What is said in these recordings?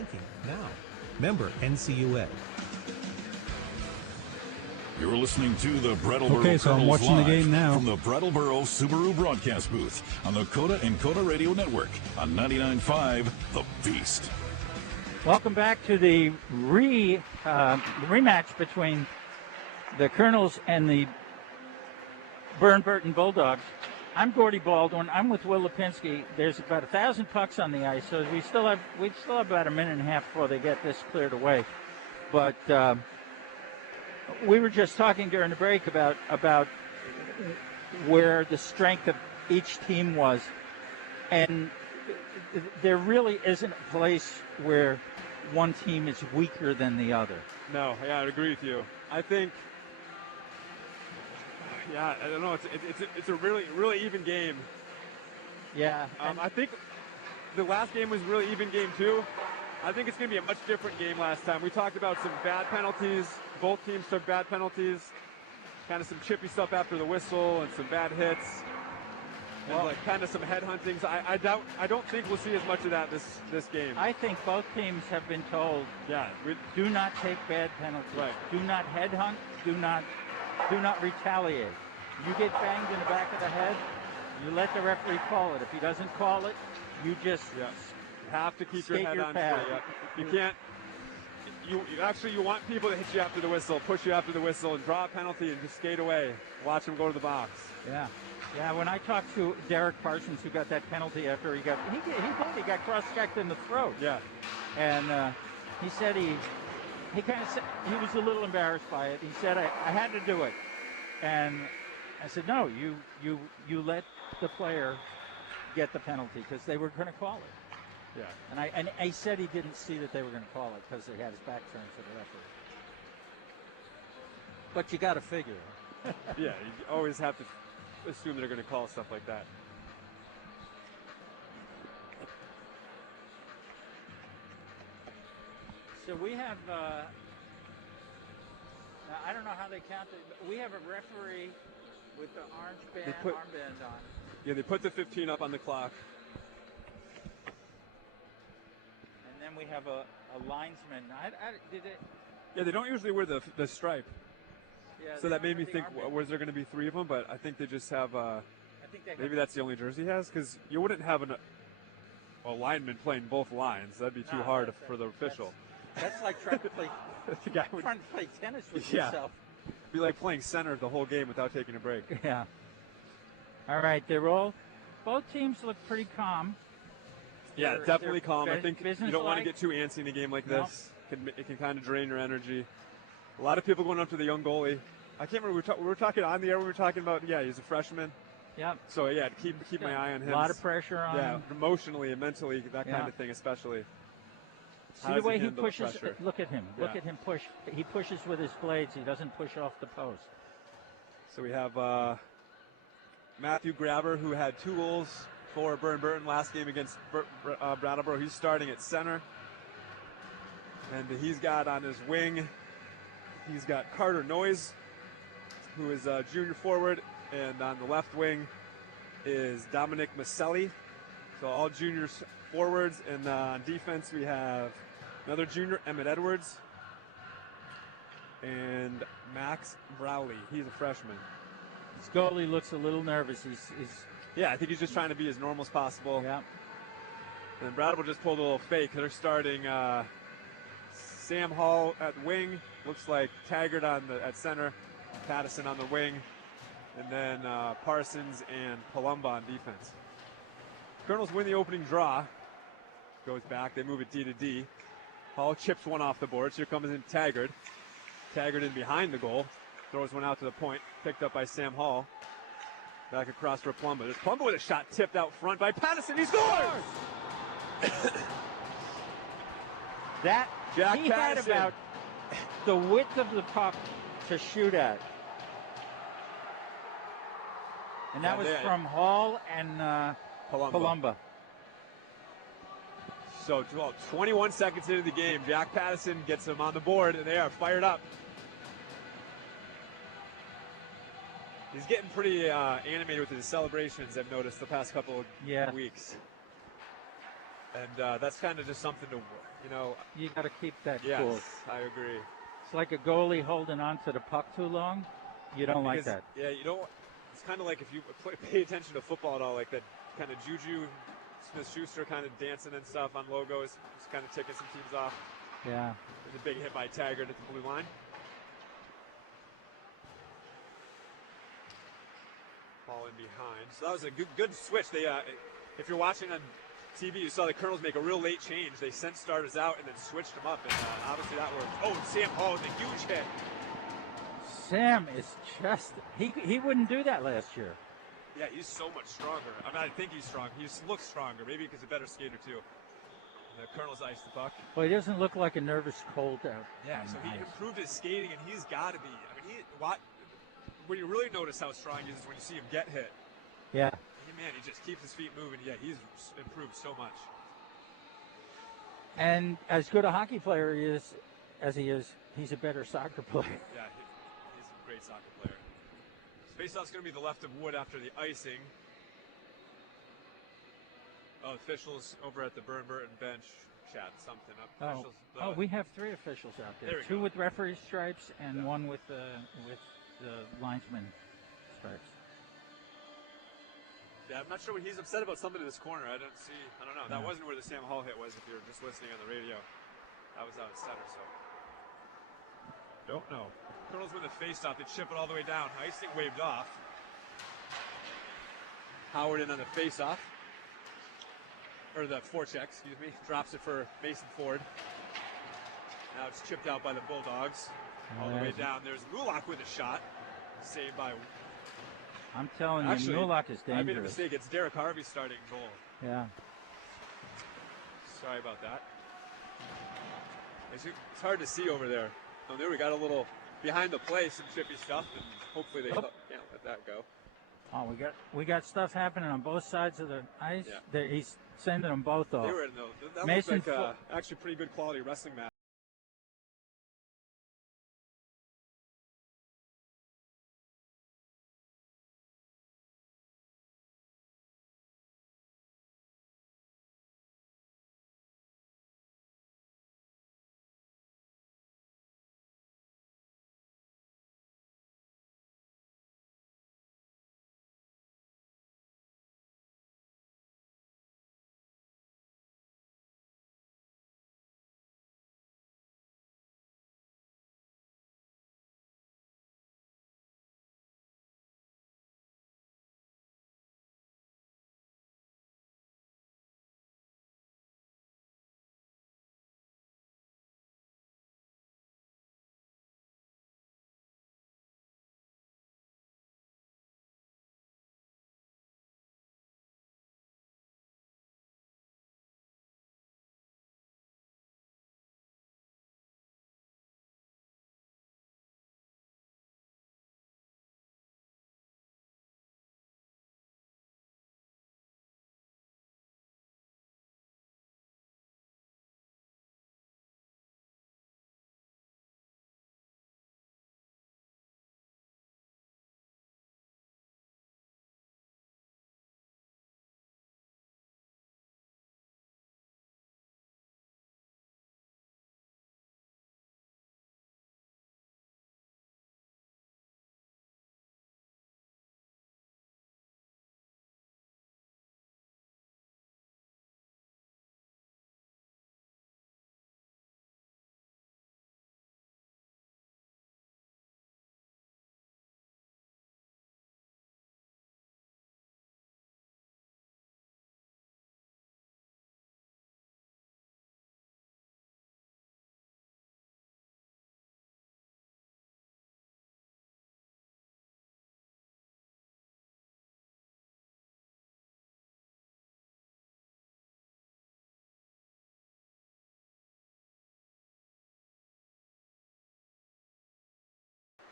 banking now. Member NCUA. You're listening to the Brattleboro Okay, so I'm Colonels watching the live game now. from the Brattleboro Subaru broadcast booth on the Coda and Coda Radio Network on 99.5 The Beast. Welcome back to the rematch between the Colonels and the Burton Bulldogs. I'm Gordy Baldwin. I'm with Will Lipinski. There's about 1,000 pucks on the ice, so we still have about a minute and a half before they get this cleared away. But we were just talking during the break about where the strength of each team was, and there really isn't a place where one team is weaker than the other. No, yeah, I agree with you. I think, I don't know. It's a really even game. Yeah. I think the last game was a really even game too. I think it's going to be a much different game last time. We talked about some bad penalties. Both teams took bad penalties. Kind of some chippy stuff after the whistle and some bad hits. And like kind of some head huntings. I don't think we'll see as much of that this game. I think both teams have been told, do not take bad penalties. Right. Do not head hunt. Do not retaliate. You get banged in the back of the head, you let the referee call it. If he doesn't call it, you just have to keep your head on straight. You can't. You want people to hit you after the whistle, push you after the whistle, and draw a penalty and just skate away. Watch them go to the box. Yeah. When I talked to Derek Parsons, who got that penalty after he got cross-checked in the throat. Yeah. And he said he kind of said he was a little embarrassed by it. He said I had to do it, and I said no. You let the player get the penalty because they were going to call it. Yeah. And I said he didn't see that they were going to call it because he had his back turned to the referee. But you got to figure. Yeah, you always have to assume they're going to call stuff like that. So we have, now I don't know how they count it, but we have a referee with the orange armband on. Yeah, they put the 15 up on the clock. And then we have a linesman. Yeah, they don't usually wear the stripe. Yeah, so that made me think, was there going to be three of them? But I think they just have, maybe that's the only jersey he has, because you wouldn't have a lineman playing both lines. That'd be too hard for the official. That's like trying to play, tennis with yourself. It'd be like playing center the whole game without taking a break. Yeah. All right, both teams look pretty calm. Yeah, definitely calm. I think you don't want to get too antsy in a game like this. It can kind of drain your energy. A lot of people going up to the young goalie. I can't remember. We were talking on the air. We were talking about, he's a freshman. Yep. So, keep my eye on him. A lot of pressure on him. Yeah, emotionally and mentally, that kind of thing especially. See the way he pushes. Look at him. Yeah. Look at him push. He pushes with his blades. He doesn't push off the post. So we have Matthew Grabber, who had 2 goals for Burton last game against Brattleboro. He's starting at center. And he's got on his wing, he's got Carter Noyes, who is a junior forward. And on the left wing is Dominic Maselli. So all juniors forwards. And on defense, we have another junior, Emmett Edwards. And Max Browley. He's a freshman. His goalie looks a little nervous. I think he's just trying to be as normal as possible. Yeah. And Brattleboro just pulled a little fake. They're starting Sam Hall at wing. Looks like Taggart at center. Pattison on the wing. And then Parsons and Palumba on defense. Colonels win the opening draw. Goes back. They move it D to D. Hall chips one off the boards. Here comes in Taggart. Taggart in behind the goal. Throws one out to the point. Picked up by Sam Hall. Back across for Palumba. There's Palumba with a shot tipped out front by Pattison. He scores! Jack he Pattison had about the width of the puck to shoot at. And that was from Hall and Palumba. So 21 seconds into the game, Jack Pattison gets them on the board, and they are fired up. He's getting pretty animated with his celebrations, I've noticed, the past couple of weeks. And that's kind of just something to, You got to keep that yes, cool. I agree. It's like a goalie holding on to the puck too long. You don't like that. Yeah, it's kind of like if you pay attention to football at all, like that kind of Juju Smith-Schuster kind of dancing and stuff on logos, just kind of ticking some teams off. Yeah. There's a big hit by Taggart at the blue line. Ball in behind. So that was a good switch. They, if you're watching on TV, you saw the Colonels make a real late change. They sent starters out and then switched them up, and obviously that worked. Oh, Sam Hall with a huge hit. Sam is just, he wouldn't do that last year. Yeah, he's so much stronger. I mean, I think he's strong. He looks stronger, maybe because he's a better skater too. And the Colonels iced the puck. Well, he doesn't look like a nervous cold out. Yeah, so he improved his skating, and he's got to be. I mean, when you really notice how strong he is when you see him get hit. Yeah. Man, he just keeps his feet moving. Yeah, he's improved so much. And as good a hockey player as he is, he's a better soccer player. Yeah, he's a great soccer player. Faceoff's going to be the left of Wood after the icing. Oh, officials over at the Burton bench chat something up. Oh, we have 3 officials out there. 2 with referee stripes and 1 with the linesman stripes. Yeah, I'm not sure what he's upset about. Something in this corner. I don't know. That wasn't where the Sam Hall hit was. If you're just listening on the radio, that was out of center. So don't know. Colonels win the faceoff. They chip it all the way down. Icing waved off. Howard in on the faceoff. Or the forecheck, excuse me. Drops it for Mason Ford. Now it's chipped out by the Bulldogs. All the way down. There's Mulak with a shot. Saved by... I'm telling you, Mulak is dangerous. I made a mistake. It's Derek Harvey starting goal. Yeah. Sorry about that. It's hard to see over there. Oh, there we got a little behind the play, some chippy stuff, and hopefully they can't let that go. Oh, we got stuff happening on both sides of the ice. Yeah. He's sending them both off. They were in that Mason looks like actually pretty good quality wrestling match.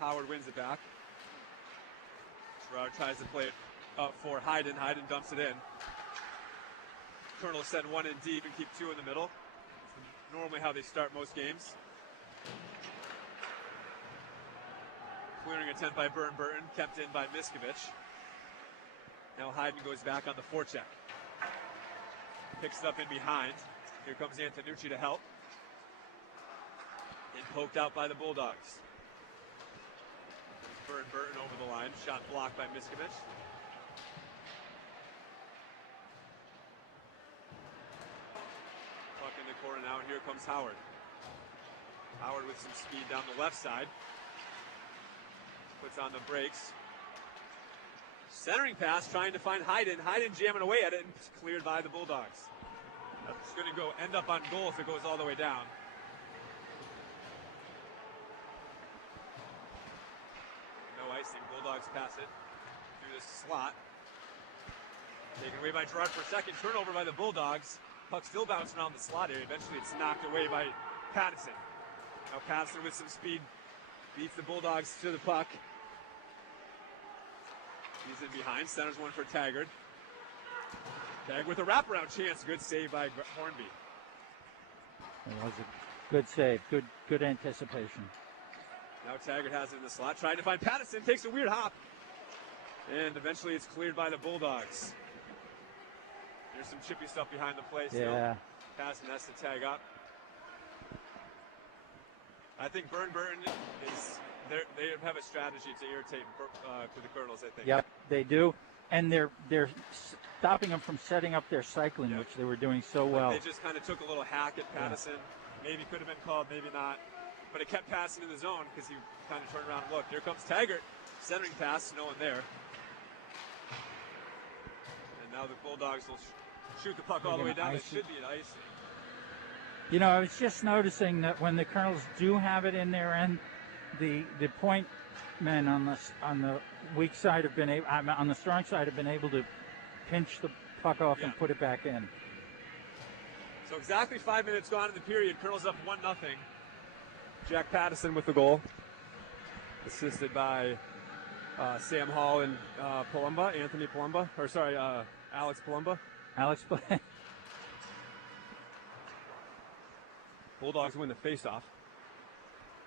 Howard wins it back. Gerard tries to play it up for Hayden. Hayden dumps it in. Colonel send 1 in deep and keep 2 in the middle. It's normally how they start most games. Clearing attempt by Burton, kept in by Miskovich. Now Hayden goes back on the forecheck. Picks it up in behind. Here comes Antonucci to help. And poked out by the Bulldogs. Burton over the line. Shot blocked by Miskovich. Puck in the corner now, and here comes Howard. Howard with some speed down the left side. Puts on the brakes. Centering pass, trying to find Hayden. Hayden jamming away at it, and it's cleared by the Bulldogs. That's going to end up on goal if it goes all the way down. No icing. Bulldogs pass it through the slot. Taken away by Gerard for a second. Turnover by the Bulldogs. Puck still bouncing around the slot area. Eventually it's knocked away by Patterson. Now Patterson with some speed beats the Bulldogs to the puck. He's in behind. Centers one for Taggart. Tag with a wraparound chance. Good save by Hornby. It was a good save. Good anticipation. Now Taggart has it in the slot. Trying to find Patterson. Takes a weird hop. And eventually it's cleared by the Bulldogs. There's some chippy stuff behind the play still. Yeah. Patterson has to tag up. I think Burton is... They have a strategy to irritate to the Colonels, I think. Yep, they do. And they're stopping them from setting up their cycling, which they were doing so well. They just kind of took a little hack at Patterson. Yeah. Maybe could have been called, maybe not. But it kept passing in the zone because he kind of turned around and looked. Here comes Taggart. Centering pass, no one there. And now the Bulldogs will shoot the puck all the way down. It should be an icing. You know, I was just noticing that when the Colonels do have it in their end, the point men on the weak side have been able, on the strong side have been able to pinch the puck off and put it back in. So exactly 5 minutes gone in the period. Colonels up 1-0. Jack Patterson with the goal, assisted by Sam Hall and Alex Palumba. Bulldogs win the faceoff.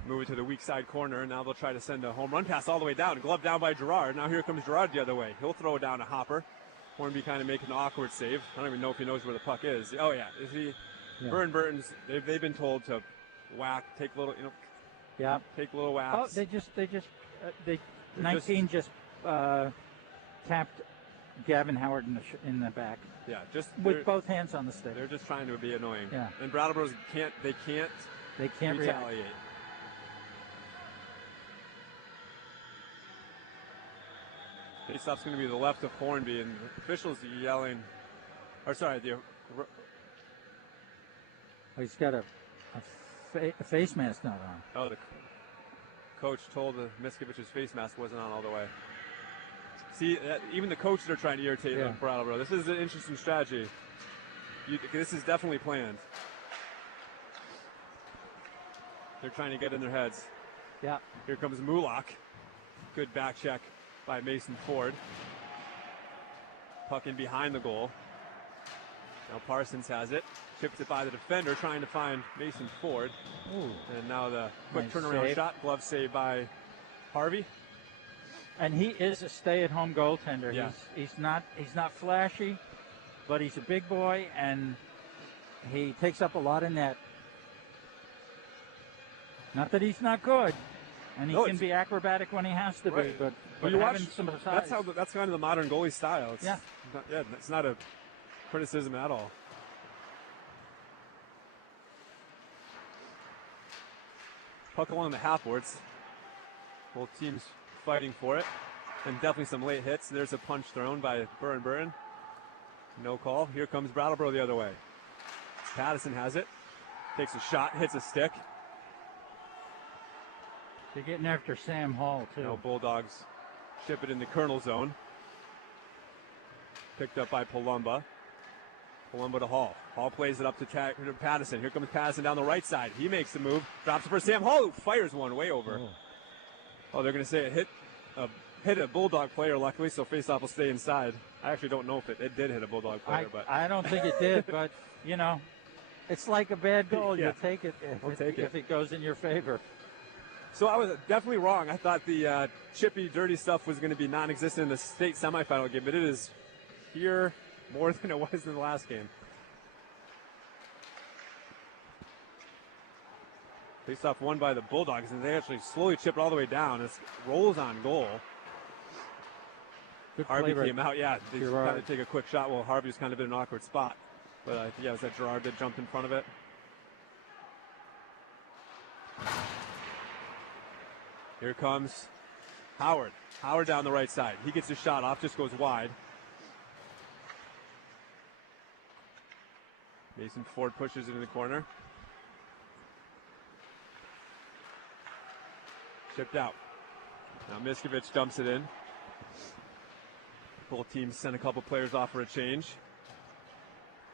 Move it to the weak side corner. Now they'll try to send a home run pass all the way down. Glove down by Gerard. Now here comes Gerard the other way. He'll throw it down to Hopper. Hornby kind of making an awkward save. I don't even know if he knows where the puck is. Oh yeah, is he? Yeah. Burton's. They've been told to whack, take a little, take a little whacks. Oh, they 19 just tapped Gavin Howard in the back. Yeah, just with both hands on the stick. They're just trying to be annoying. Yeah. And Brattleboro can't retaliate. React. Faceoff's going to be the left of Hornby, and the officials yelling. He's got a face mask not on. Oh, the coach told Miskovich's face mask wasn't on all the way. See, even the coaches are trying to irritate Brattleboro. This is an interesting strategy. This is definitely planned. They're trying to get in their heads. Yeah. Here comes Mulak. Good back check by Mason Ford. Puck in behind the goal. Now Parsons has it. Chips it by the defender, trying to find Mason Ford. Ooh. And now the quick nice turnaround save. shot. Glove save by Harvey. And he is a stay-at-home goaltender. Yeah. He's not flashy, but he's a big boy, and he takes up a lot of net. Not that he's not good, and he can be acrobatic when he has to be, but you having watch, some size. that's kind of the modern goalie style. It's it's not a criticism at all. Puck along the half-boards. Both teams fighting for it. And definitely some late hits. There's a punch thrown by Burton. No call. Here comes Brattleboro the other way. Patterson has it. Takes a shot, hits a stick. They're getting after Sam Hall, too. Now Bulldogs ship it in the Colonel zone. Picked up by Palumba. Palumba to Hall. Hall plays it up to Patterson. Here comes Patterson down the right side. He makes the move. Drops it for Sam Hall, who fires one way over. Oh, they're going to say it hit a Bulldog player, luckily, so faceoff will stay inside. I actually don't know if it did hit a Bulldog player. But I don't think it did, but, it's like a bad goal. Yeah. You'll take it if it goes in your favor. So I was definitely wrong. I thought the chippy, dirty stuff was going to be non-existent in the state semifinal game, but it is here more than it was in the last game. Face-off won by the Bulldogs, and they actually slowly chip it all the way down. It rolls on goal. Good Harvey play came out. Yeah, they Gerard. kind of take a quick shot. Well, Harvey was kind of in an awkward spot. But yeah, it was that Gerard that jumped in front of it. Here comes Howard. Howard down the right side. He gets his shot off, just goes wide. Mason Ford pushes it in the corner. Chipped out. Now Miskovich dumps it in. Both teams sent a couple players off for a change.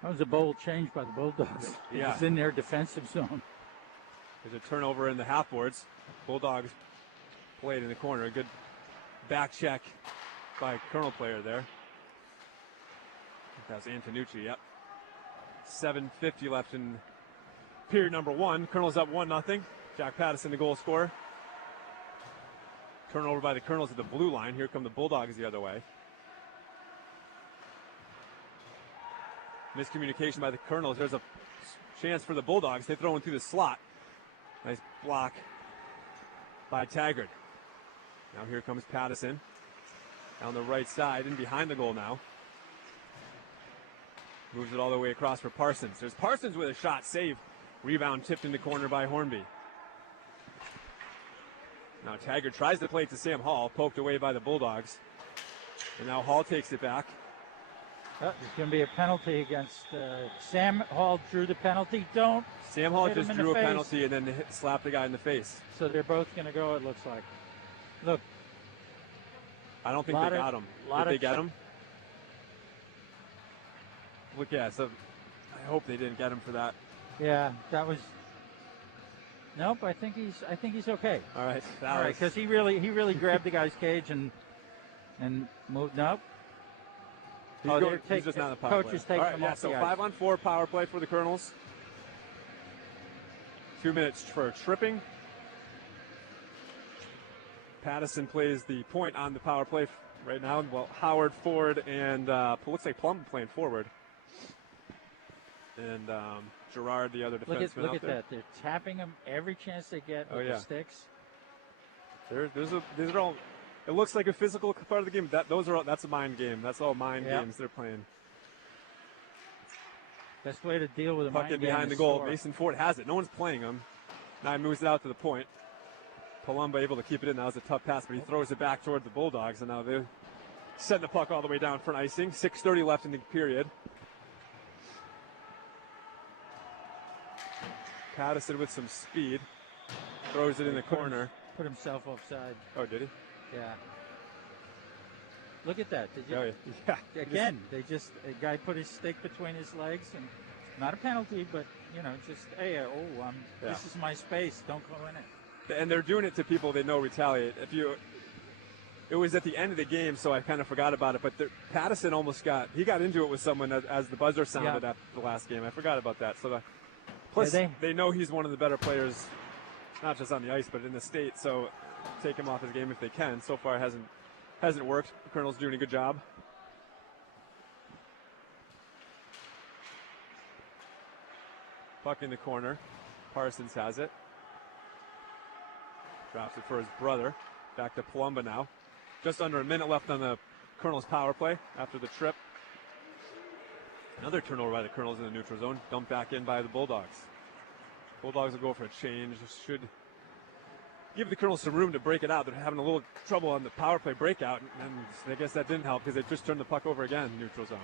That was a bold change by the Bulldogs. Yeah. It's in their defensive zone. There's a turnover in the half boards. Bulldogs played in the corner. A good back check by a Colonel player there. That was Antonucci, yep. 7:50 left in period number 1. Colonel's up 1-0. Jack Pattison, the goal scorer. Turnover by the Colonels at the blue line. Here come the Bulldogs the other way. Miscommunication by the Colonels. There's a chance for the Bulldogs. They throw in through the slot. Nice block by Taggart. Now here comes Pattison. Down the right side and behind the goal now. Moves it all the way across for Parsons. There's Parsons with a shot, save. Rebound tipped in the corner by Hornby. Now Taggart tries to play it to Sam Hall, poked away by the Bulldogs. And now Hall takes it back. There's going to be a penalty against Sam Hall. Drew the penalty. Don't. Sam Hall hit him just in the drew a face. penalty and then slapped the guy in the face. So they're both going to go, it looks like. Look. I don't think they got him. Did they get him? Look, yeah, so I hope they didn't get him for that. Yeah, that was. Nope, I think he's okay. All right, All right, because he really grabbed the guy's cage and moved. Nope. He's just not in the power play. Coach is taking him off so the ice. 5-on-4 power play for the Colonels. 2 minutes for tripping. Pattison plays the point on the power play right now. Well, Howard, Ford, and looks like Plum playing forward. And Gerard, the other defenseman. Look at that. They're tapping him every chance they get with the sticks. These are all. It looks like a physical part of the game. That's a mind game. That's all mind games they're playing. Best way to deal with a mind game behind the is goal. score. Mason Ford has it. No one's playing him. Now he moves it out to the point. Palumba able to keep it in. That was a tough pass, but he throws it back towards the Bulldogs, and now they're setting the puck all the way down for an icing. 6:30 left in the period. Pattison with some speed. Throws it in the corner. Put himself offside. Oh, did he? Yeah. Look at that. Yeah. Again, a guy put his stick between his legs, and not a penalty, but, this is my space. Don't go in it. And they're doing it to people they know retaliate. It was at the end of the game, so I kind of forgot about it, but Pattison got into it with someone as the buzzer sounded after the last game. I forgot about that. So plus, they know he's one of the better players, not just on the ice, but in the state, so take him off his game if they can. So far, it hasn't worked. The Colonel's doing a good job. Puck in the corner. Parsons has it. Drops it for his brother. Back to Palumba now. Just under a minute left on the Colonel's power play after the trip. Another turnover by the Colonels in the neutral zone. Dumped back in by the Bulldogs. Bulldogs will go for a change. This should give the Colonels some room to break it out. They're having a little trouble on the power play breakout, and I guess that didn't help because they just turned the puck over again in neutral zone.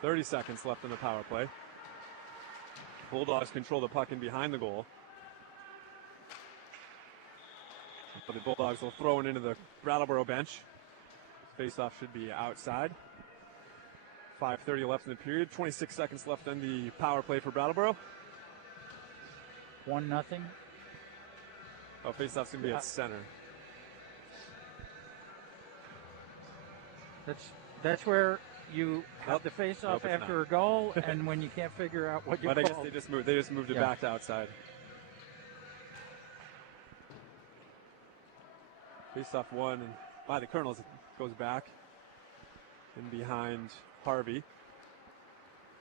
30 seconds left in the power play. Bulldogs control the puck in behind the goal. But the Bulldogs will throw it into the Brattleboro bench. Face-off should be outside. 5:30 left in the period. 26 seconds left in the power play for Brattleboro. 1-0. Oh, face-off's going to be at center. That's where you have the face-off after a goal, and when you can't figure out what you're But I guess they just moved it back to outside. Face-off won and by the Colonels. It goes back in behind Harvey.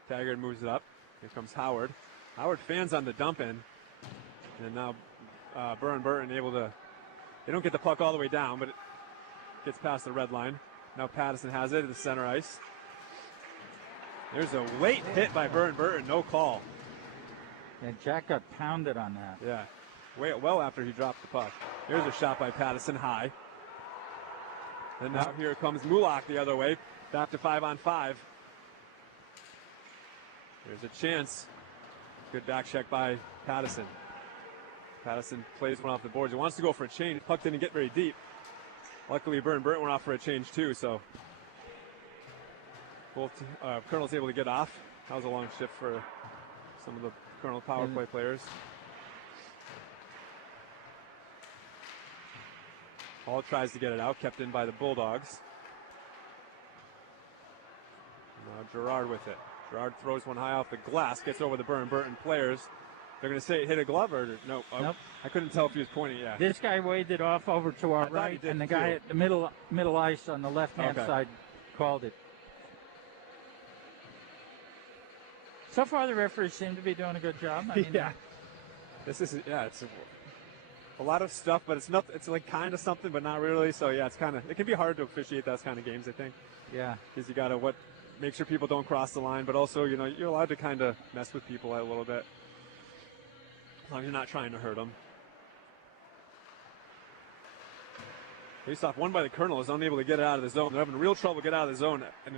Taggart moves it up. Here comes Howard. Howard fans on the dump in. And now Burr and Burton able to, they don't get the puck all the way down, but it gets past the red line. Now Patterson has it at the center ice. There's a late hit by Burr and Burton, no call. And Jack got pounded on that. Yeah, well after he dropped the puck. Here's a shot by Patterson high. And now here comes Mulak the other way, back to 5-on-5. There's a chance. Good back check by Patterson. Patterson plays one off the boards. He wants to go for a change. Puck didn't get very deep. Luckily, Burr and Burton went off for a change too, so both Colonel's able to get off. That was a long shift for some of the Colonel power play players. Hall tries to get it out, kept in by the Bulldogs. Now Gerard with it. Gerard throws one high off the glass, gets over the Burr and Burton players. They're going to say it hit a glove or no? Nope. I couldn't tell if he was pointing. Yeah. This guy waved it off over to our right, and the guy at the middle ice on the left-hand side called it. So far, the referees seem to be doing a good job. I mean, This is it's a lot of stuff, but it's not. It's like kind of something, but not really. So yeah, it can be hard to officiate those kind of games. I think. Yeah. Because you gotta make sure people don't cross the line, but also you're allowed to kind of mess with people a little bit. As long as you're not trying to hurt them. Face-off won by the Colonel is unable to get it out of the zone. They're having real trouble get out of the zone, and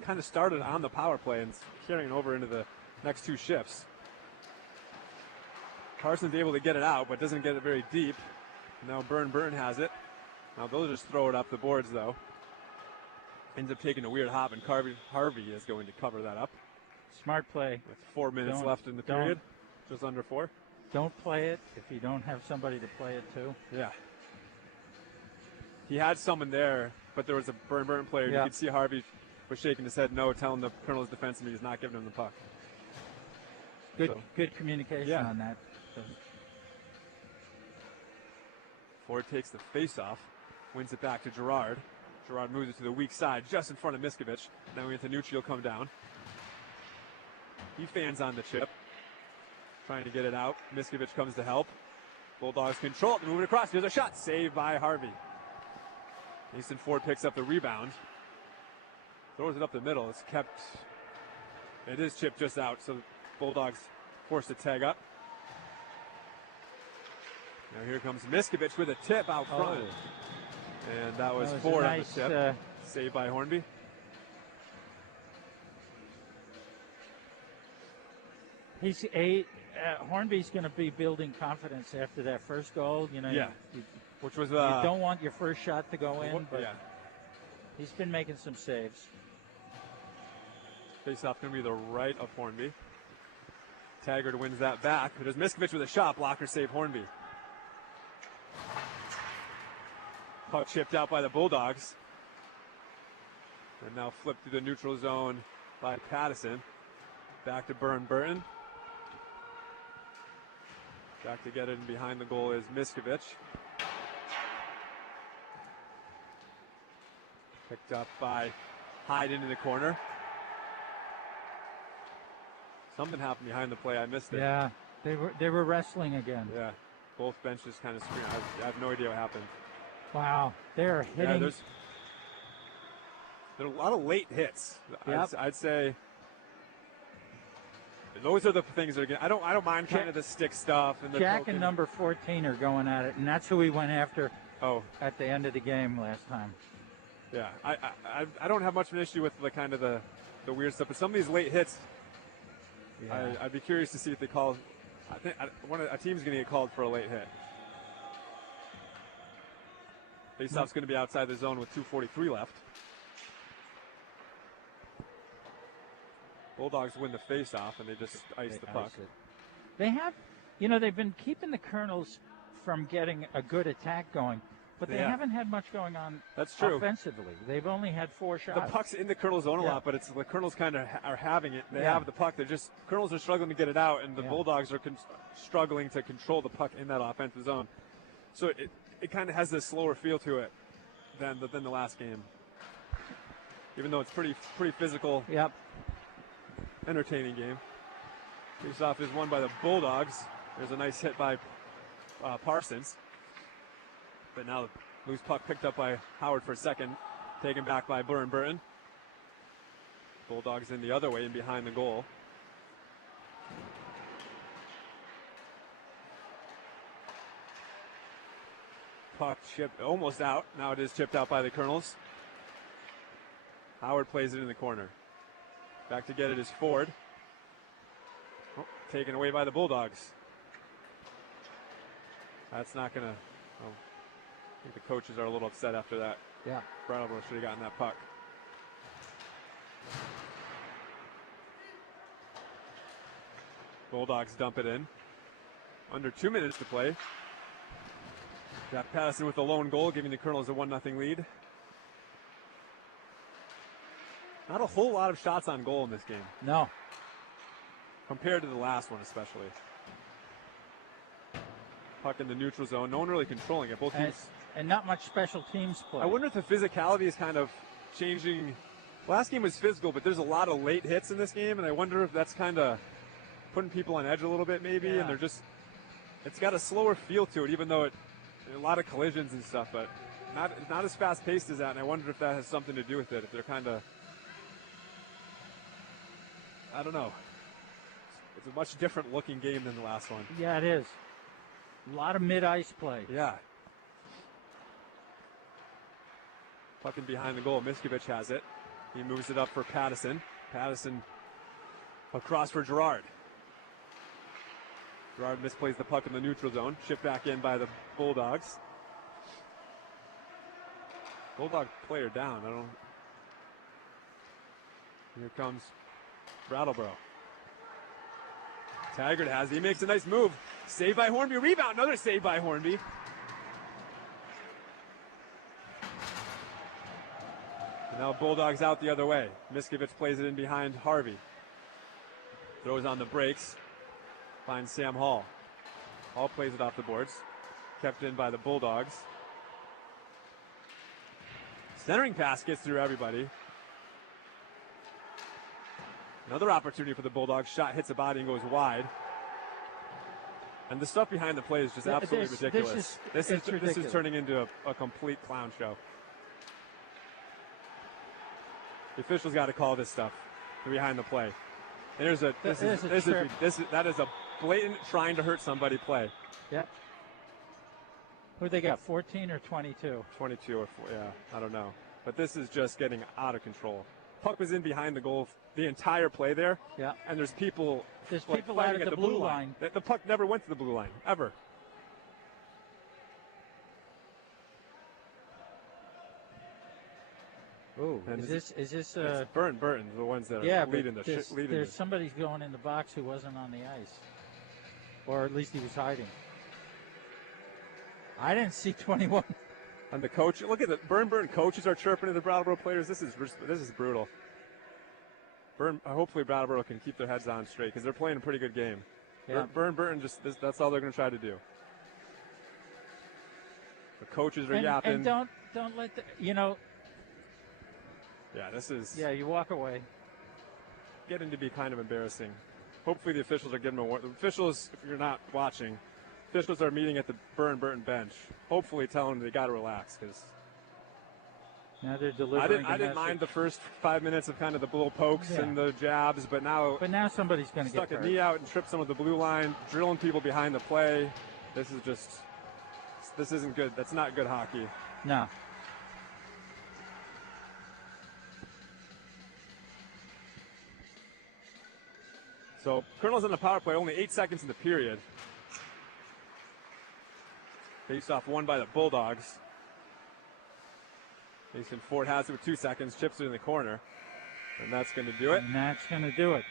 kind of started on the power play and carrying over into the next two shifts. Carson's able to get it out, but doesn't get it very deep. Now Burton has it. Now they'll just throw it up the boards, though. Ends up taking a weird hop, and Harvey is going to cover that up. Smart play. With 4 minutes left in the period, just under 4. Don't play it if you don't have somebody to play it to. Yeah. He had someone there, but there was a Burton player. You could see Harvey was shaking his head no, telling the Colonel's defenseman he's not giving him the puck. Good communication on that. So. Ford takes the face-off, wins it back to Gerard. Gerard moves it to the weak side, just in front of Miskovich. Now we get Tanucci will come down. He fans on the chip, trying to get it out. Miskovich comes to help. Bulldogs control it, move it across. There's a shot, saved by Harvey. Easton Ford picks up the rebound, throws it up the middle. It's kept. It is chipped just out, so the Bulldogs forced to tag up. Now here comes Miskovich with a tip out front. And that was Ford on the tip. Saved by Hornby. Hornby's going to be building confidence after that first goal. Which was you don't want your first shot to go in, but he's been making some saves. Face-off going to be the right of Hornby. Taggart wins that back. There's Miskovich with a shot. Blocker save Hornby. Puck chipped out by the Bulldogs. And now flipped through the neutral zone by Patterson. Back to Burton. Back to get it in behind the goal is Miskovich. Picked up by Hyde into the corner. Something happened behind the play. I missed it. Yeah, they were wrestling again. Yeah, both benches kind of screamed. I have no idea what happened. Wow, they're hitting. Yeah, there are a lot of late hits. Yep. I'd say those are the things that are. I don't mind kind of the stick stuff and the Jack and number 14 are going at it, and that's who we went after. At the end of the game last time. Yeah, I don't have much of an issue with the kind of the weird stuff, but some of these late hits, I'd be curious to see if they call. I think a team's going to get called for a late hit. Faceoff's going to be outside the zone with 2:43 left. Bulldogs win the faceoff and they just ice the puck. They have, they've been keeping the Colonels from getting a good attack going, but they haven't had much going on. That's true. Offensively. They've only had 4 shots. The puck's in the Colonel zone a lot, but it's the Colonels kind of are having it. They have the puck. Colonels are struggling to get it out, and the Bulldogs are struggling to control the puck in that offensive zone. So it kind of has this slower feel to it than the last game. Even though it's pretty physical. Yep. Entertaining game. Faceoff is won by the Bulldogs. There's a nice hit by Parsons. But now the loose puck picked up by Howard for a second. Taken back by Burr and Burton. Bulldogs in the other way and behind the goal. Puck chipped almost out. Now it is chipped out by the Colonels. Howard plays it in the corner. Back to get it is Ford. Oh, taken away by the Bulldogs. That's not going to... Oh, I think the coaches are a little upset after that. Yeah. Brattleboro should have gotten that puck. Bulldogs dump it in. Under 2 minutes to play. Jack Patterson with the lone goal, giving the Colonels a 1-0 lead. Not a whole lot of shots on goal in this game. No. Compared to the last one, especially. Puck in the neutral zone. No one really controlling it. Both teams. And not much special teams play. I wonder if the physicality is kind of changing. Last game was physical, but there's a lot of late hits in this game, and I wonder if that's kind of putting people on edge a little bit, maybe. Yeah. And they're just. It's got a slower feel to it, even though it. A lot of collisions and stuff, but not as fast paced as that. And I wonder if that has something to do with it. If they're kind of. I don't know. It's a much different looking game than the last one. Yeah, it is. A lot of mid-ice play. Yeah. Puck in behind the goal. Miskovich has it. He moves it up for Pattison. Pattison across for Gerard. Gerard misplays the puck in the neutral zone. Shipped back in by the Bulldogs. Bulldog player down. I don't. Here comes Brattleboro. Taggart has it. He makes a nice move. Save by Hornby. Rebound. Another save by Hornby. And now Bulldogs out the other way. Miskovich plays it in behind Harvey. Throws on the brakes. Finds Sam Hall. Hall plays it off the boards. Kept in by the Bulldogs. Centering pass gets through everybody. Another opportunity for the Bulldogs. Shot hits a body and goes wide. And the stuff behind the play is just absolutely ridiculous. This is turning into a complete clown show. The officials got to call this stuff behind the play. That is a blatant trying to hurt somebody play. Yeah. Who they got? 14 or 22? 22 or 4. Yeah, I don't know. But this is just getting out of control. Puck was in behind the goal the entire play there. Yeah. And there's people. There's people out at the blue line. The puck never went to the blue line ever. Oh, is this? It's Burton, the ones that are leading the. There's somebody going in the box who wasn't on the ice, or at least he was hiding. I didn't see 21. And the coach, look at the Burton coaches are chirping to the Brattleboro players. This is brutal. Hopefully Brattleboro can keep their heads on straight because they're playing a pretty good game. Yeah. Burton that's all they're going to try to do. The coaches are yapping. And don't let the Yeah, this is. Yeah, you walk away. Getting to be kind of embarrassing. Hopefully the officials are getting more. The officials, if you're not watching, officials are meeting at the Burton bench. Hopefully telling them they got to relax because. Now they're delivering. I didn't mind the first 5 minutes of kind of the bull pokes and the jabs, but now. But now somebody's going to get hurt. Stuck a knee out and tripped some of the blue line, drilling people behind the play. This isn't good. That's not good hockey. No. So Colonel's on the power play, only 8 seconds in the period. Face off won by the Bulldogs. Mason Ford has it with 2 seconds, chips it in the corner. And that's going to do it. And that's going to do it.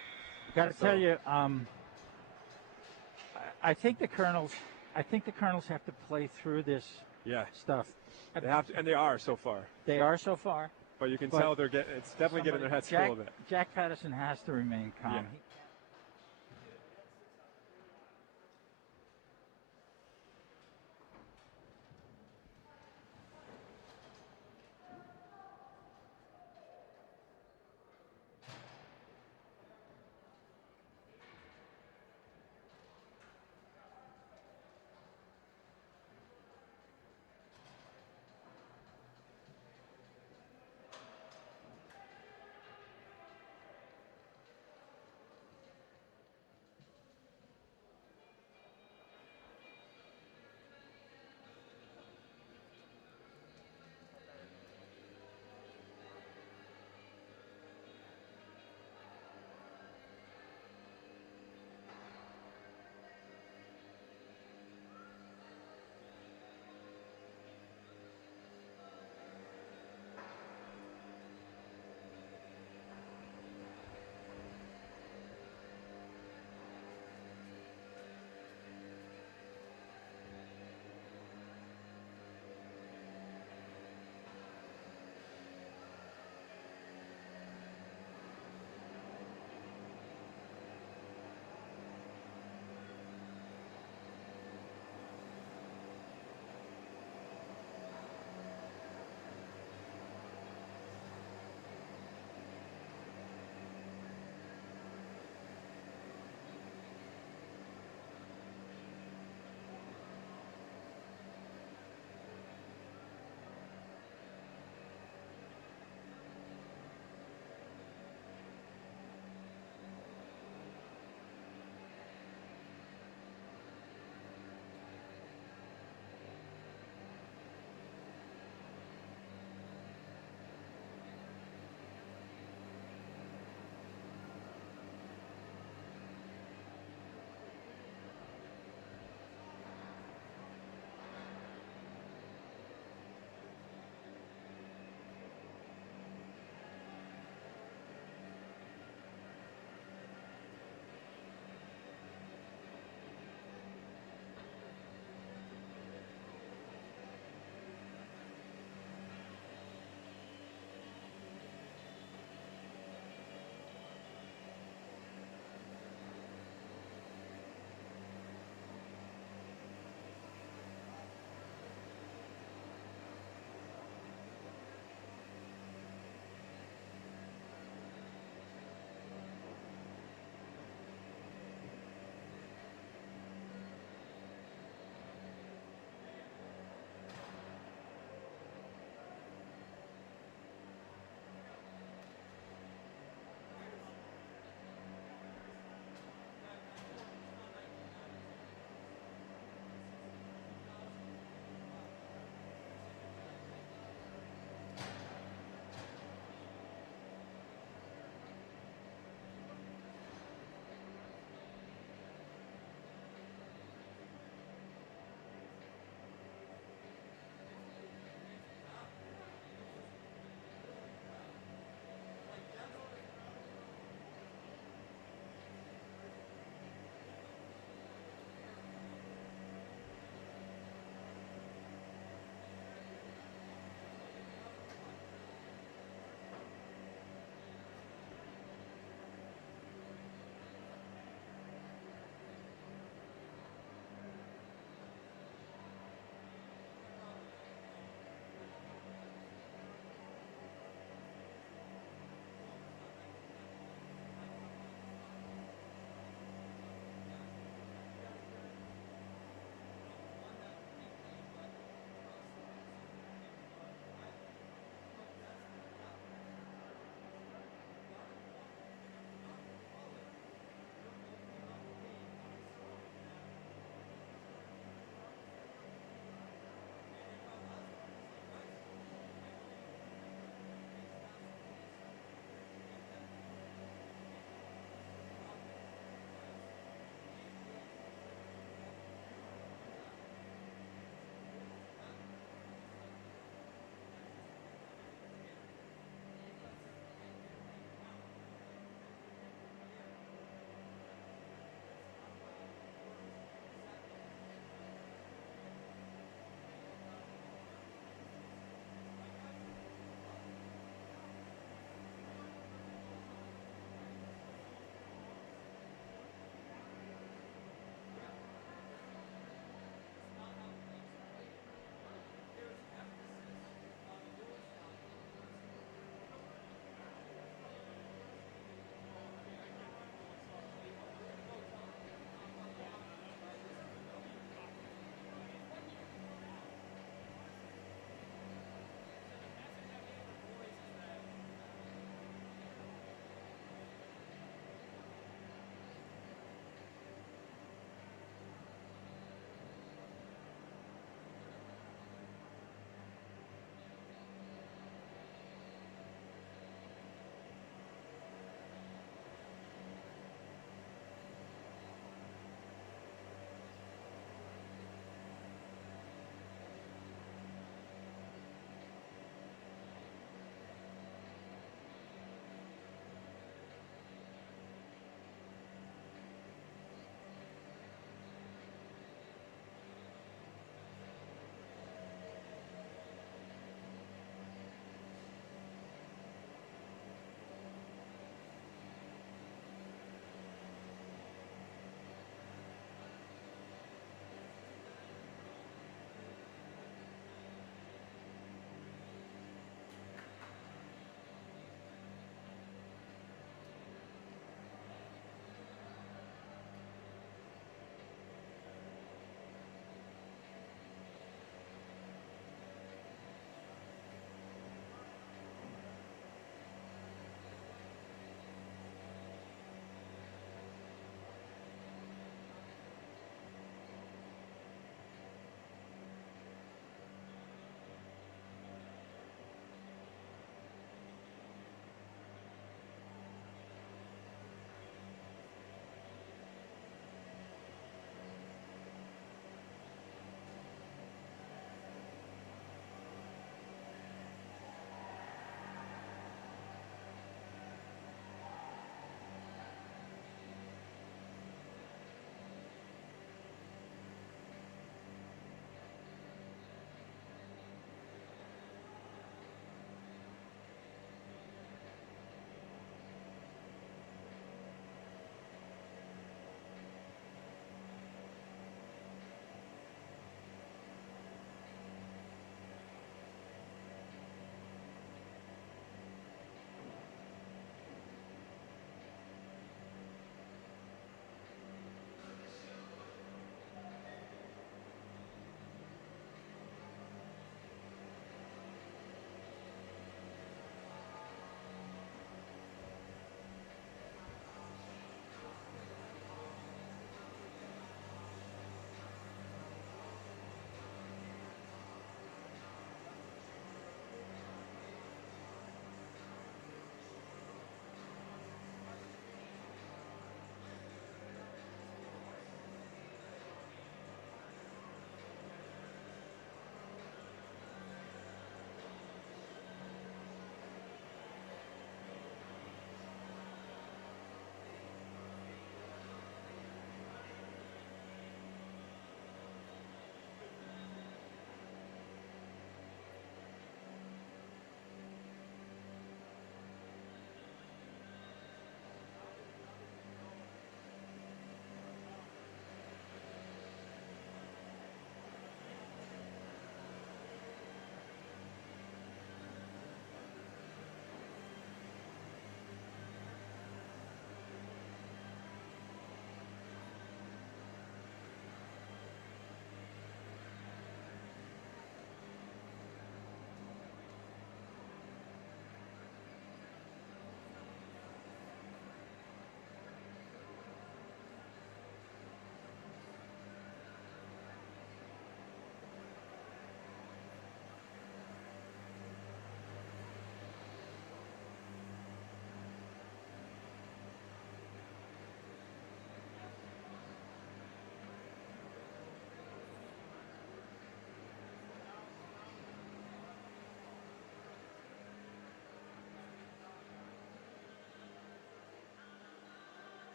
Got to tell you, I think the Colonels have to play through this stuff. They have to, and they are so far. They are so far. But you can tell it's definitely getting their heads full of it. Jack Patterson has to remain calm. Yeah.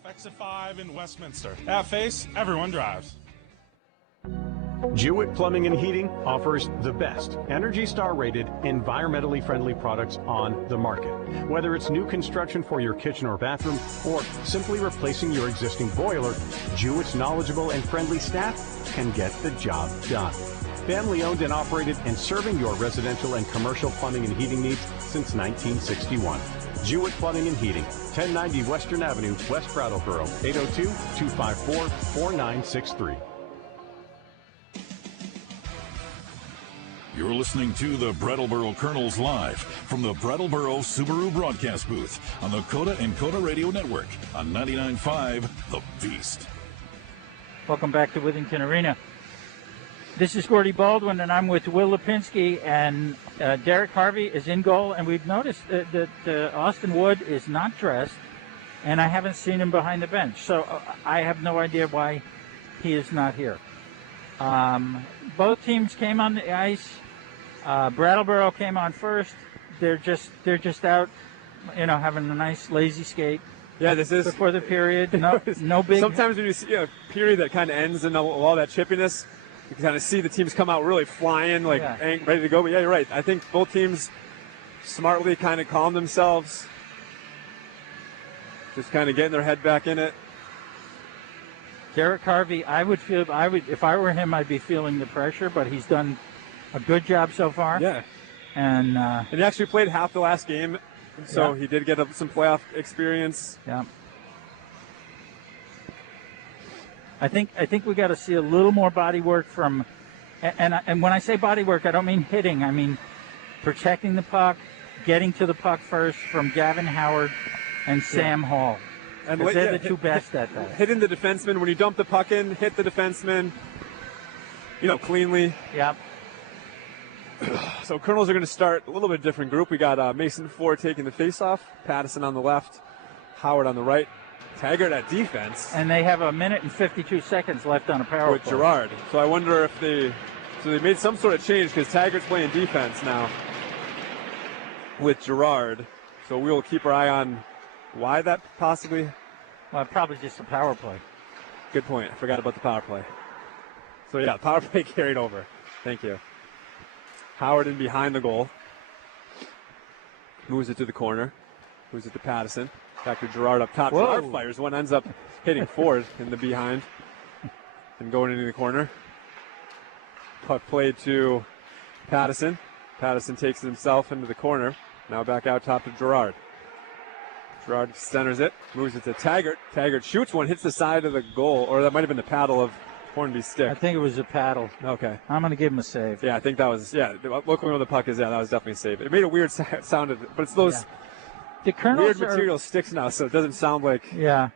off exit 5 in Westminster. At Face, everyone drives. Jewett Plumbing and Heating offers the best Energy Star rated, environmentally friendly products on the market. Whether it's new construction for your kitchen or bathroom or simply replacing your existing boiler, Jewett's knowledgeable and friendly staff can get the job done. Family owned and operated and serving your residential and commercial plumbing and heating needs since 1961. Jewett Plumbing and Heating, 1090 Western Avenue, West Brattleboro, 802-254-4963. You're listening to the Brattleboro Colonels live from the Brattleboro Subaru broadcast booth on the Coda and Coda Radio Network on 99.5 The Beast. Welcome back to Withington Arena. This is Gordy Baldwin, and I'm with Will Lipinski, and Derek Harvey is in goal, and we've noticed that Austin Wood is not dressed, and I haven't seen him behind the bench, so I have no idea why he is not here. Both teams came on the ice. Brattleboro came on first. They're just out, having a nice lazy skate. Yeah, this is before the period. No big. Sometimes when you see a period that kind of ends in all that chippiness, you can kind of see the teams come out really flying, ready to go. But yeah, you're right. I think both teams smartly kind of calmed themselves, just kind of getting their head back in it. Derek Harvey, if I were him, I'd be feeling the pressure, but he's done a good job so far. Yeah. And he actually played half the last game, so he did get some playoff experience. Yeah. I think we got to see a little more body work from, and when I say body work, I don't mean hitting. I mean protecting the puck, getting to the puck first from Gavin Howard and Sam Hall. And they're the two best at that. Hitting the defenseman when you dump the puck in, hit the defenseman, cleanly. Yep. So Colonels are going to start a little bit different group. We got Mason Ford taking the faceoff, Pattison on the left, Howard on the right, Taggart at defense. And they have a minute and 52 seconds left on a power with play. Gerard. So I wonder if they made some sort of change because Taggart's playing defense now with Gerard. So we will keep our eye on why that possibly. Well, probably just a power play. Good point. I forgot about the power play. So yeah, power play carried over. Thank you. Howard in behind the goal. Moves it to the corner. Moves it to Pattison. Back to Gerard up top. Whoa. Gerard fires. One ends up hitting Ford in the behind and going into the corner. Puck played to Pattison. Pattison takes it himself into the corner. Now back out top to Gerard. Gerard centers it. Moves it to Taggart. Taggart shoots one. Hits the side of the goal. Or that might have been the paddle of Hornby's stick. I think it was a paddle. Okay. I'm going to give him a save. Yeah, I think that was, looking where the puck is, that was definitely a save. It made a weird sound, but it's those the Colonels weird material sticks now, so it doesn't sound like. Yeah.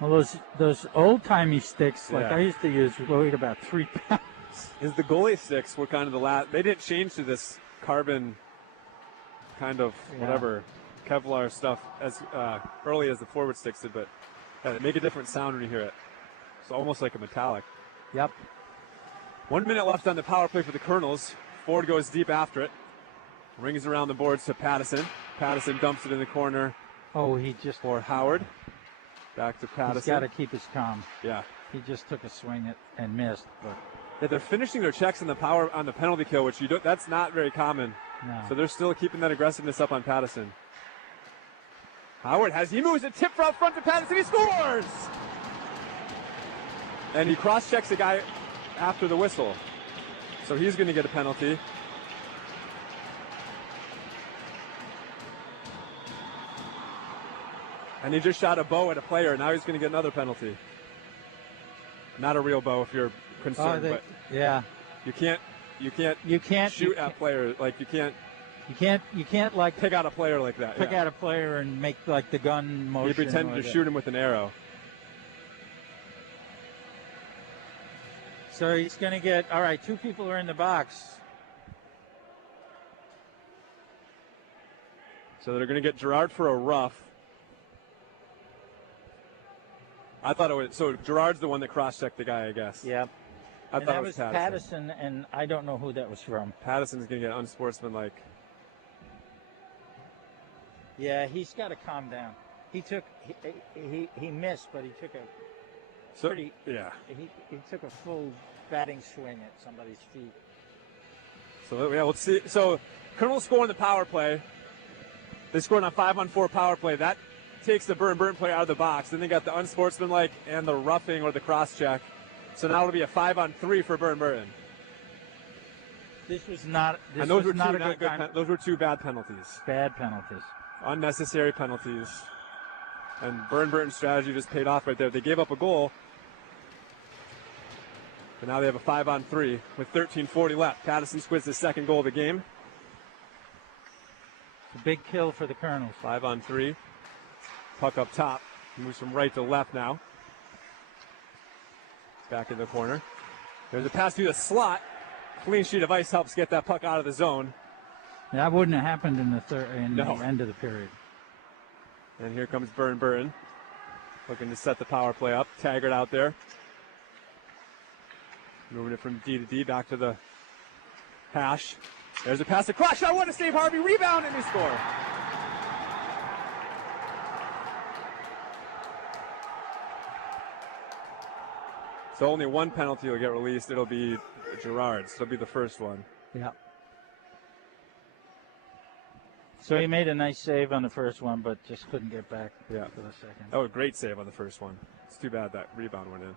Well, those old-timey sticks, like I used to use, weighed about 3 pounds. The goalie sticks were kind of the last. They didn't change to this carbon kind of whatever Kevlar stuff as early as the forward sticks did, but they make a different sound when you hear it. It's almost like a metallic. Yep. 1 minute left on the power play for the Colonels. Ford goes deep after it. Rings around the boards to Pattison. Pattison dumps it in the corner. Oh, he just. For Howard. Back to Pattison. He's got to keep his calm. Yeah. He just took a swing and missed. But. Yeah, they're finishing their checks on the penalty kill, which that's not very common. No. So they're still keeping that aggressiveness up on Pattison. Howard he moves a tip out front to Pattison. He scores! And he cross-checks the guy after the whistle. So he's going to get a penalty. And he just shot a bow at a player. Now he's going to get another penalty. Not a real bow if you're concerned, but you can't shoot at players like you can't like pick out a player like that. Pick out a player and make like the gun motion. You pretend to shoot him with an arrow. So he's going to get, all right, 2 people are in the box. So they're going to get Gerard for a rough. I thought it was, so Gerard's the one that cross-checked the guy, I guess. Yep. I thought it was Pattison, and I don't know who that was from. Pattison's going to get unsportsmanlike. Yeah, he's got to calm down. He took he missed, but he took a So, pretty yeah. he took a full batting swing at somebody's feet. So yeah, let's see. So Colonel scoring the power play. They scored on a 5-on-4 power play. That takes the Burton player out of the box. Then they got the unsportsmanlike and the roughing or the cross check. So now it'll be a 5-on-3 for Burton. This was not. This and those was were not two a not good good. time. Those were two bad penalties. Bad penalties. Unnecessary penalties. And Burton's strategy just paid off right there. They gave up a goal. But now they have a 5-on-3 with 13:40 left. Patterson squares the second goal of the game. It's a big kill for the Colonels. 5-on-3. Puck up top. Moves from right to left now. Back in the corner. There's a pass through the slot. Clean sheet of ice helps get that puck out of the zone. That wouldn't have happened in the No. the end of the period. And here comes Burton. Looking to set the power play up. Taggart out there. Moving it from D to D back to the hash. There's a pass across. Shot. What a save, Harvey. Rebound and they score. So only one penalty will get released. It'll be Gerard's. It'll be the first one. Yeah. So he made a nice save on the first one, but just couldn't get back for the second. Oh, great save on the first one. It's too bad that rebound went in.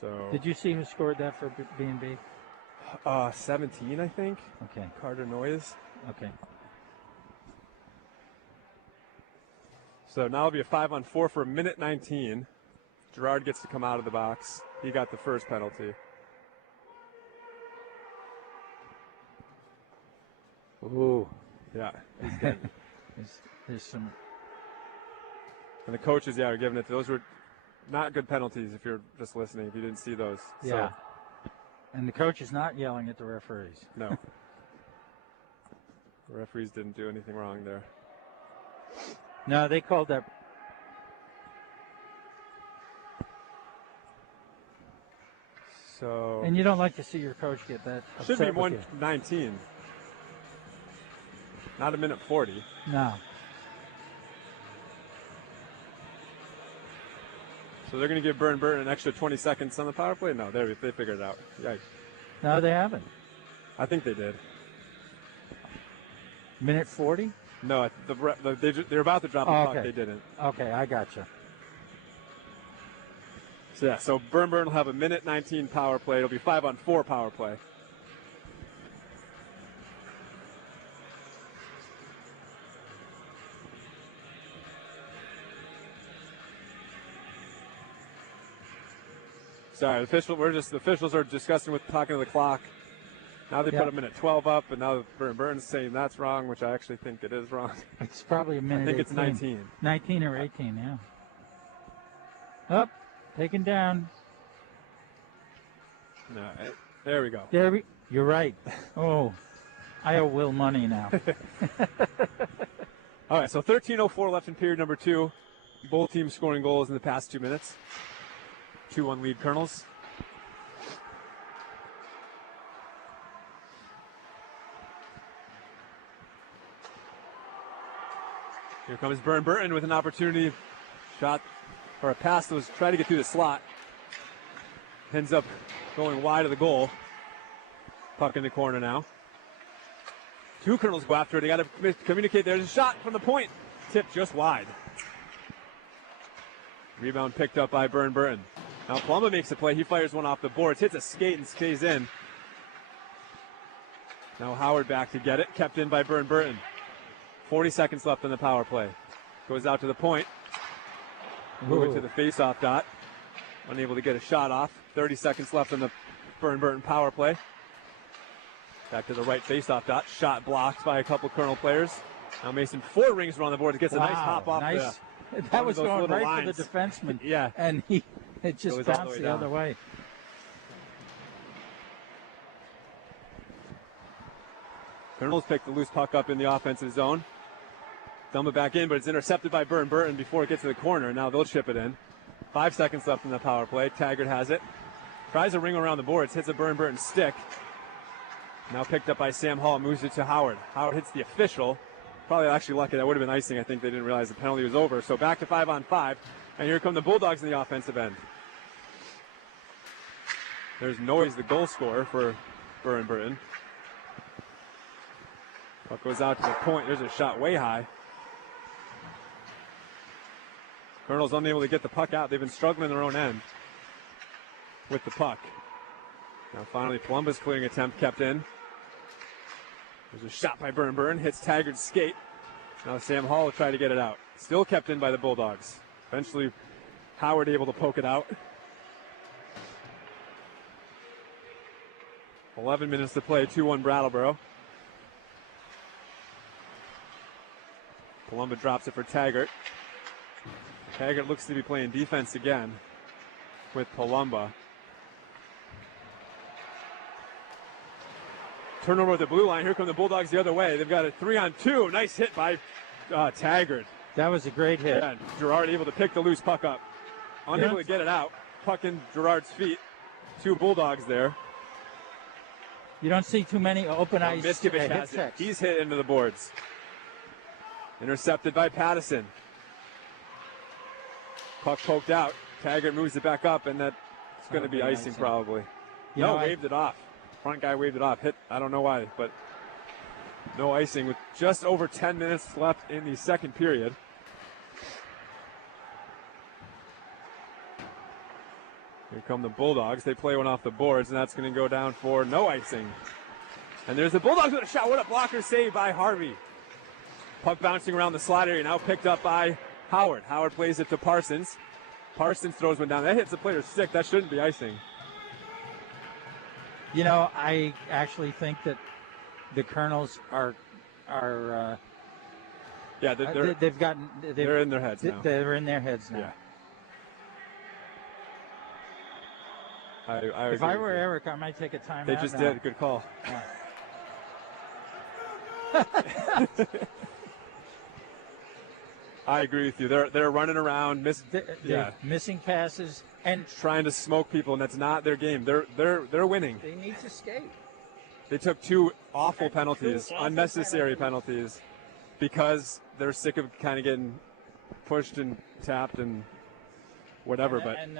So. Did you see who scored that for B&B? 17, I think. Okay. Carter Noyes. Okay. So now it'll be a 5-on-4 for a minute 19. Gerard gets to come out of the box. He got the first penalty. Ooh. Yeah. There's some. And the coaches, are giving it to those were not good penalties if you're just listening, if you didn't see those. Yeah. So, And the coach is not yelling at the referees. no. The referees didn't do anything wrong there. No, they called that. So. And you don't like to see your coach get that upset Should be with you. 119. Not a minute 40. No. So they're going to give Burton an extra 20 seconds on the power play? No, they figured it out. Yikes. No, they haven't. I think they did. Minute 40? No, they're about to drop the puck. Okay. They didn't. Okay, I gotcha. So yeah, so Burton will have a minute 19 power play. It'll be 5-on-4 power play. Sorry, the officials are discussing with talking to the clock. Now they put a minute 12 up, and now Burton's saying that's wrong, which I actually think it is wrong. It's probably a minute. I think it's 18. 19. 19 or 18, yeah. Up, taken down. No, there we go. You're right. Oh, I owe Will money now. All right, so 13:04 left in period number 2. Both teams scoring goals in the past 2 minutes. 2-1 lead Colonels. Here comes Burton with an opportunity. Shot or a pass that was trying to get through the slot. Ends up going wide of the goal. Puck in the corner now. 2 Colonels go after it. They got to communicate. There's a shot from the point. Tipped just wide. Rebound picked up by Burton. Now Palumbo makes a play. He fires one off the boards. Hits a skate and stays in. Now Howard back to get it. Kept in by Burton. 40 seconds left on the power play. Goes out to the point. Moving to the face-off dot. Unable to get a shot off. 30 seconds left on the Burton power play. Back to the right face-off dot. Shot blocked by a couple Colonel players. Now Mason 4 rings around the board. Gets a nice hop off That was going right lines. for the defenseman. Yeah. And it just bounced the other way. Colonels pick the loose puck up in the offensive zone. Dump it back in, but it's intercepted by Burton before it gets to the corner. Now they'll chip it in. 5 seconds left in the power play. Taggart has it. Tries a ring around the boards. Hits a Burton stick. Now picked up by Sam Hall. Moves it to Howard. Howard hits the official. Probably actually lucky. That would have been icing. I think they didn't realize the penalty was over. So back to 5-on-5. And here come the Bulldogs in the offensive end. There's Noyes, the goal scorer for Burton. Puck goes out to the point. There's a shot way high. Colonel's unable to get the puck out. They've been struggling in their own end with the puck. Now finally Palumba's clearing attempt kept in. There's a shot by Burton. Hits Taggart's skate. Now Sam Hall will try to get it out. Still kept in by the Bulldogs. Eventually Howard able to poke it out. 11 minutes to play, 2-1 Brattleboro. Palumba drops it for Taggart. Taggart looks to be playing defense again with Palumba. Turnover at the blue line. Here come the Bulldogs the other way. They've got a 3-on-2. Nice hit by Taggart. That was a great hit. Yeah, Gerard able to pick the loose puck up. Unable to get it out. Puck in Gerard's feet. 2 Bulldogs there. You don't see too many open ice Miskovic has it. He's hit into the boards. Intercepted by Pattison. Puck poked out. Taggart moves it back up, and that's going to be icing probably. Waved it off. Front guy waved it off. Hit, I don't know why, but no icing with just over 10 minutes left in the second period. Here come the Bulldogs. They play one off the boards, and that's going to go down for no icing. And there's the Bulldogs with a shot. What a blocker save by Harvey. Puck bouncing around the slot area, now picked up by Howard. Howard plays it to Parsons. Parsons throws one down. That hits the player's stick. That shouldn't be icing. You know, I actually think that the Colonels are yeah, they're in their heads now. They're in their heads now. Yeah. I if I were Eric, I might take a timeout. They just did. Good call. Yeah. I agree with you. They're running around, missing passes and trying to smoke people, and that's not their game. They're winning. They need to skate. They took 2 awful penalties, unnecessary penalties, because they're sick of kind of getting pushed and tapped and whatever. And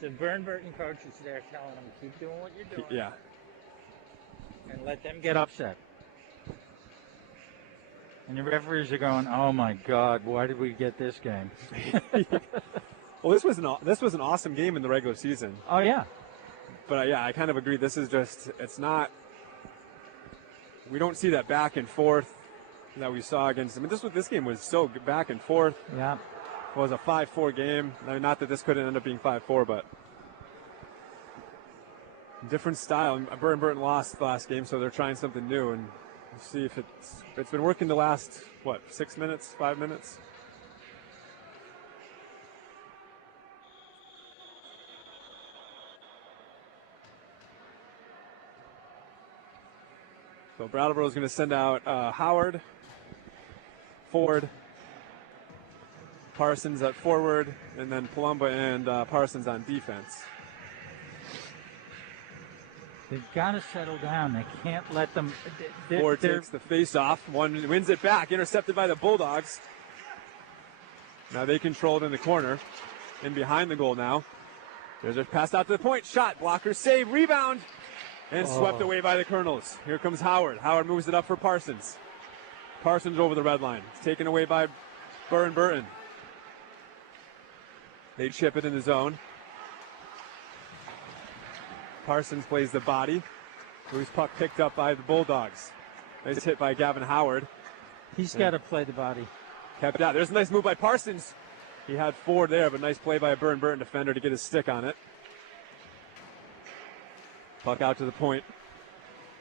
the Burton coach is there telling them, keep doing what you're doing. Yeah. And let them get upset. And the referees are going, oh my God, why did we get this game? Well, this was an awesome game in the regular season. Oh yeah. But I kind of agree. This is just, it's not. We don't see that back and forth that we saw against them. This game was so back and forth. Yeah. It was a 5-4 game. I mean, not that this couldn't end up being 5-4, but different style. Burton lost the last game, so they're trying something new, and we'll see if it's been working the last 6 minutes, 5 minutes. So Brattleboro is going to send out Howard, Ford, Parsons at forward, and then Palumba and Parsons on defense. They've got to settle down. They can't let them. Ford takes the face-off. One wins it back. Intercepted by the Bulldogs. Now they control it in the corner. In behind the goal now. There's a pass out to the point. Shot. Blocker save. Rebound. And swept away by the Colonels. Here comes Howard. Howard moves it up for Parsons. Parsons over the red line. It's taken away by Burton. They chip it in the zone. Parsons plays the body. Loose puck picked up by the Bulldogs. Nice hit by Gavin Howard. He's got to play the body. Kept out. There's a nice move by Parsons. He had 4 there, but nice play by a Burton defender to get his stick on it. Puck out to the point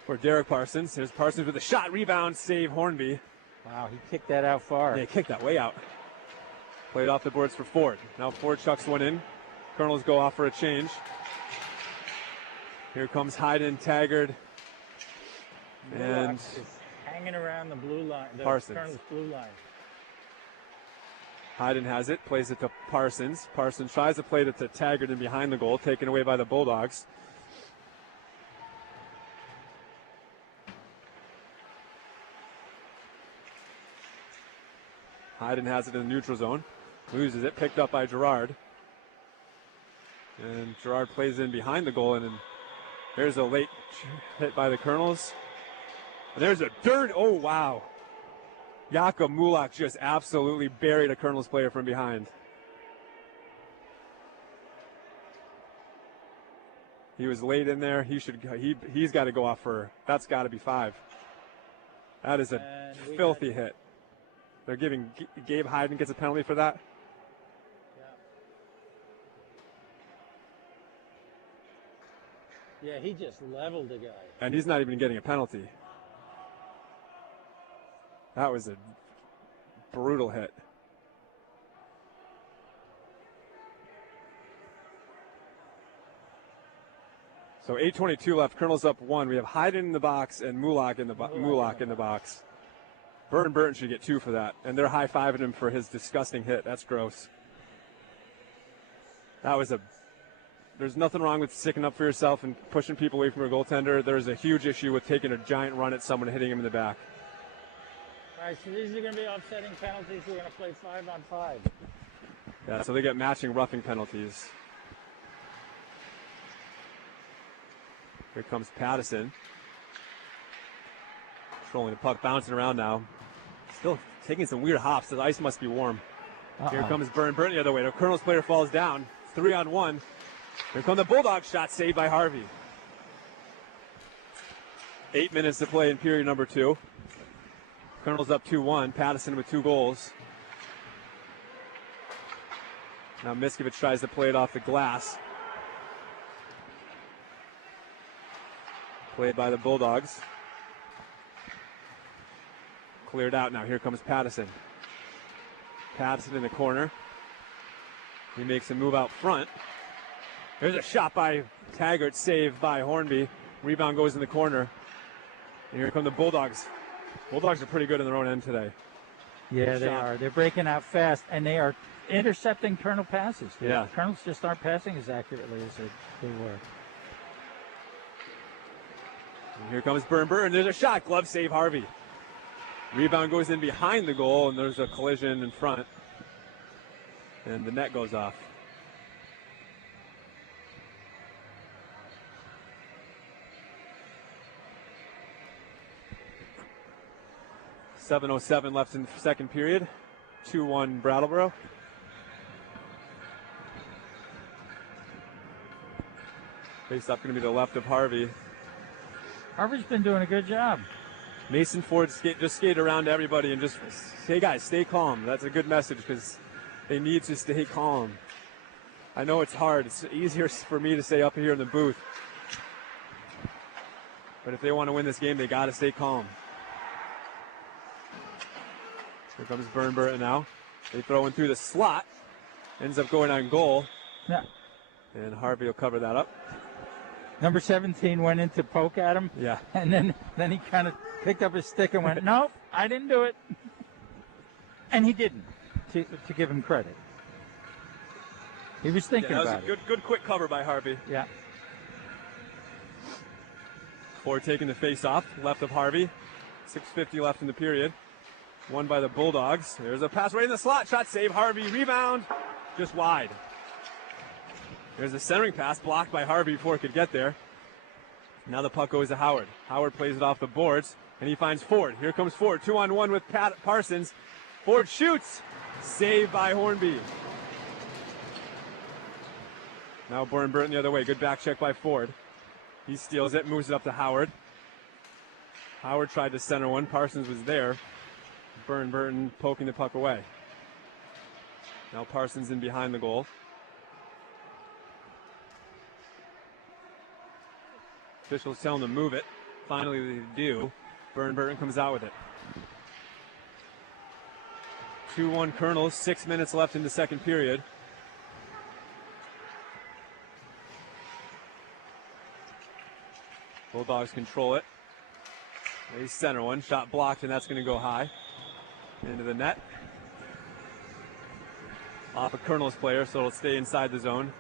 for Derek Parsons. Here's Parsons with a shot. Rebound. Save Hornby. Wow, he kicked that out far. Yeah, he kicked that way out. Played off the boards for Ford. Now Ford chucks one in. Colonels go off for a change. Here comes Hayden, Taggart, and hanging around the blue line. The Parsons. Colonel's blue line. Hayden has it, plays it to Parsons. Parsons tries to play it to Taggart and behind the goal, taken away by the Bulldogs. Hayden has it in the neutral zone. Loses it. Picked up by Gerard. And Gerard plays in behind the goal. And then there's a late hit by the Colonels. And there's a dirt. Oh, wow. Jakob Mulak just absolutely buried a Colonels player from behind. He was late in there. He's got to go off for, that's got to be 5. That is a filthy hit. They're giving Gabe Hayden gets a penalty for that. Yeah, he just leveled the guy. And he's not even getting a penalty. That was a brutal hit. So 8:22 left. Colonels up 1. We have Hayden in the box and Mulak in the box. Burton should get 2 for that, and they're high-fiving him for his disgusting hit. That's gross. There's nothing wrong with sticking up for yourself and pushing people away from your goaltender. There's a huge issue with taking a giant run at someone and hitting him in the back. All right, so these are going to be offsetting penalties. We're going to play 5-on-5. Yeah, so they get matching roughing penalties. Here comes Pattison. Controlling the puck, bouncing around now. Still taking some weird hops. The ice must be warm. Here comes Burton the other way. The Colonels player falls down. 3-on-1. Here come the Bulldogs shot, saved by Harvey. 8 minutes to play in period number 2. Colonels up 2-1. Pattison with 2 goals. Now Miskovich tries to play it off the glass. Played by the Bulldogs. Cleared out now. Here comes Pattison. Pattison in the corner. He makes a move out front. There's a shot by Taggart, saved by Hornby. Rebound goes in the corner. And here come the Bulldogs. Bulldogs are pretty good in their own end today. Yeah, they are. They're breaking out fast, and they are intercepting Colonel passes. Yeah. Colonels just aren't passing as accurately as they were. And here comes Burr. There's a shot. Glove save, Harvey. Rebound goes in behind the goal, and there's a collision in front. And the net goes off. .707 left in the second period. 2-1 Brattleboro. Face up going to be the left of Harvey. Harvey's been doing a good job. Mason Ford just skate around everybody and just say, guys, stay calm. That's a good message because they need to stay calm. I know it's hard. It's easier for me to say up here in the booth. But if they want to win this game, they got to stay calm. Here comes Burton now. They throw in through the slot. Ends up going on goal. Yeah. And Harvey will cover that up. Number 17 went in to poke at him. Yeah. And then he kind of picked up his stick and went, nope, I didn't do it. And he didn't, to give him credit. He was thinking about it. That was a good quick cover by Harvey. Yeah. Ford taking the face off, left of Harvey. 6:50 left in the period. Won by the Bulldogs. There's a pass right in the slot. Shot save. Harvey. Rebound. Just wide. There's a centering pass blocked by Harvey before it could get there. Now the puck goes to Howard. Howard plays it off the boards, and he finds Ford. Here comes Ford. 2-on-1 with Parsons. Ford shoots. Saved by Hornby. Now Burton the other way. Good back check by Ford. He steals it, moves it up to Howard. Howard tried to center one. Parsons was there. Burton poking the puck away. Now Parsons in behind the goal. Officials tell him to move it. Finally they do. Burton comes out with it. 2-1 Colonels. 6 minutes left in the second period. Bulldogs control it. They center one. Shot blocked, and that's going to go high. Into the net. Off a Colonels player, so it'll stay inside the zone.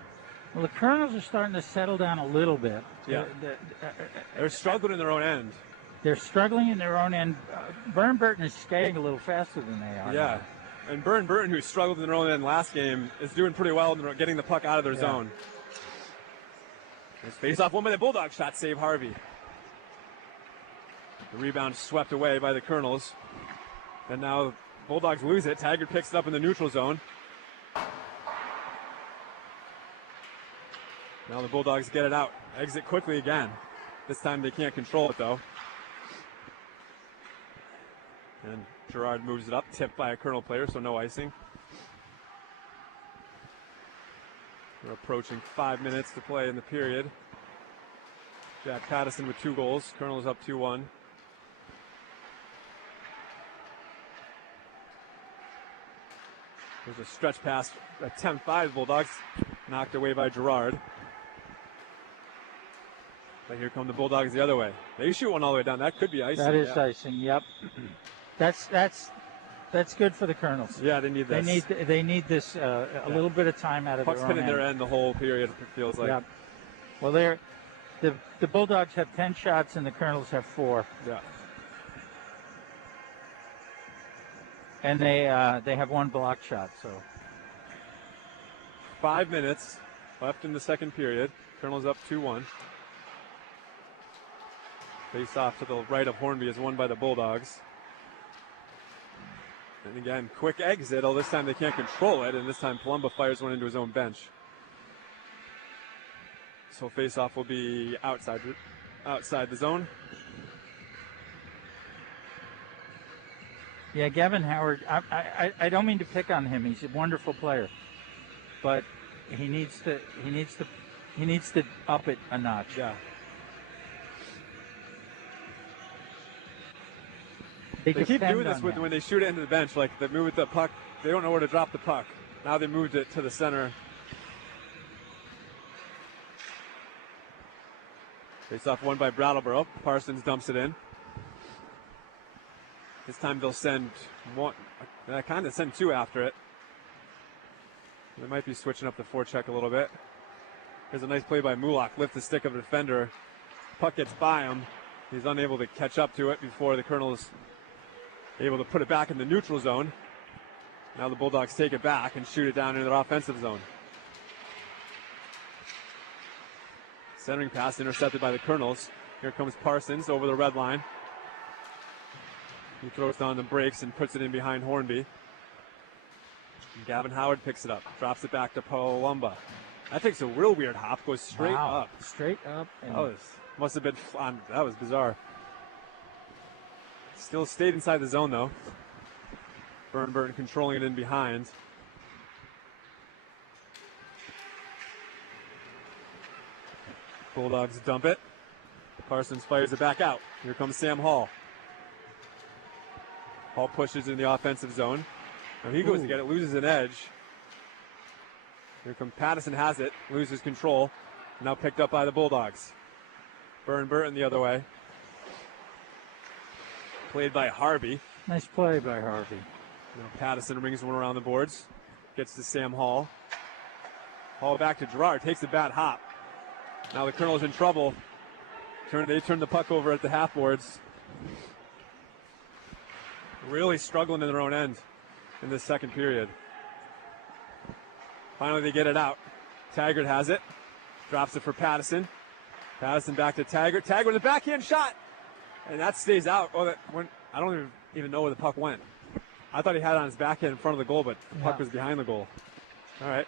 Well, the Colonels are starting to settle down a little bit. Yeah. They're struggling in their own end. They're struggling in their own end. Burton is skating a little faster than they are. Yeah. And Burton, who struggled in their own end last game, is doing pretty well in getting the puck out of their zone. It's face off one by the Bulldogs. Shot save Harvey. The rebound swept away by the Colonels. And now Bulldogs lose it. Taggart picks it up in the neutral zone. Now the Bulldogs get it out. Exit quickly again. This time they can't control it though. And Gerard moves it up, tipped by a Colonel player, so no icing. We're approaching 5 minutes to play in the period. Jack Pattison with 2 goals. Colonel's up 2-1. There's a stretch pass attempt by the Bulldogs, knocked away by Gerard. But here come the Bulldogs the other way. They shoot one all the way down. That could be icing. That is icing. Yep. That's good for the Colonels. Yeah, they need this. They need this a little bit of time out of Puck's their own been in their end the whole period. It feels like. Yep. Well, the Bulldogs have 10 shots and the Colonels have 4. Yeah. And they have 1 block shot. So 5 minutes left in the second period. Colonels up 2-1. Face off to the right of Hornby is won by the Bulldogs. And again, quick exit. Oh, this time they can't control it, and this time Palumba fires one into his own bench. So face-off will be outside the zone. yeah, Gavin Howard. I don't mean to pick on him. He's a wonderful player, but he needs to up it a notch. Yeah. They keep doing this when they shoot it into the bench, like they move with the puck. They don't know where to drop the puck. Now they moved it to the center. Face off one by Brattleboro. Parsons dumps it in. This time they'll send one. Kind of send 2 after it. They might be switching up the forecheck a little bit. Here's a nice play by Mulak. Lift the stick of the defender. Puck gets by him. He's unable to catch up to it before the Colonels able to put it back in the neutral zone. Now the Bulldogs take it back and shoot it down into their offensive zone. Centering pass intercepted by the Colonels. Here comes Parsons over the red line. He throws down the brakes and puts it in behind Hornby. And Gavin Howard picks it up, drops it back to Palumba. That takes a real weird hop, goes straight up. Straight up. And Must have been fun. That was bizarre. Still stayed inside the zone, though. Burton controlling it in behind. Bulldogs dump it. Parsons fires it back out. Here comes Sam Hall. Hall pushes in the offensive zone. Now he goes to get it, loses an edge. Here comes Pattison, has it, loses control. Now picked up by the Bulldogs. Burton the other way. Played by Harvey. Nice play by Harvey. Now Pattison rings one around the boards. Gets to Sam Hall. Hall back to Gerard. Takes a bad hop. Now the Colonel's in trouble. They turn the puck over at the half boards. Really struggling in their own end in this second period. Finally they get it out. Taggart has it. Drops it for Pattison. Pattison back to Taggart. Taggart with a backhand shot. And that stays out. I don't even know where the puck went. I thought he had it on his backhand in front of the goal, but the puck was behind the goal. All right.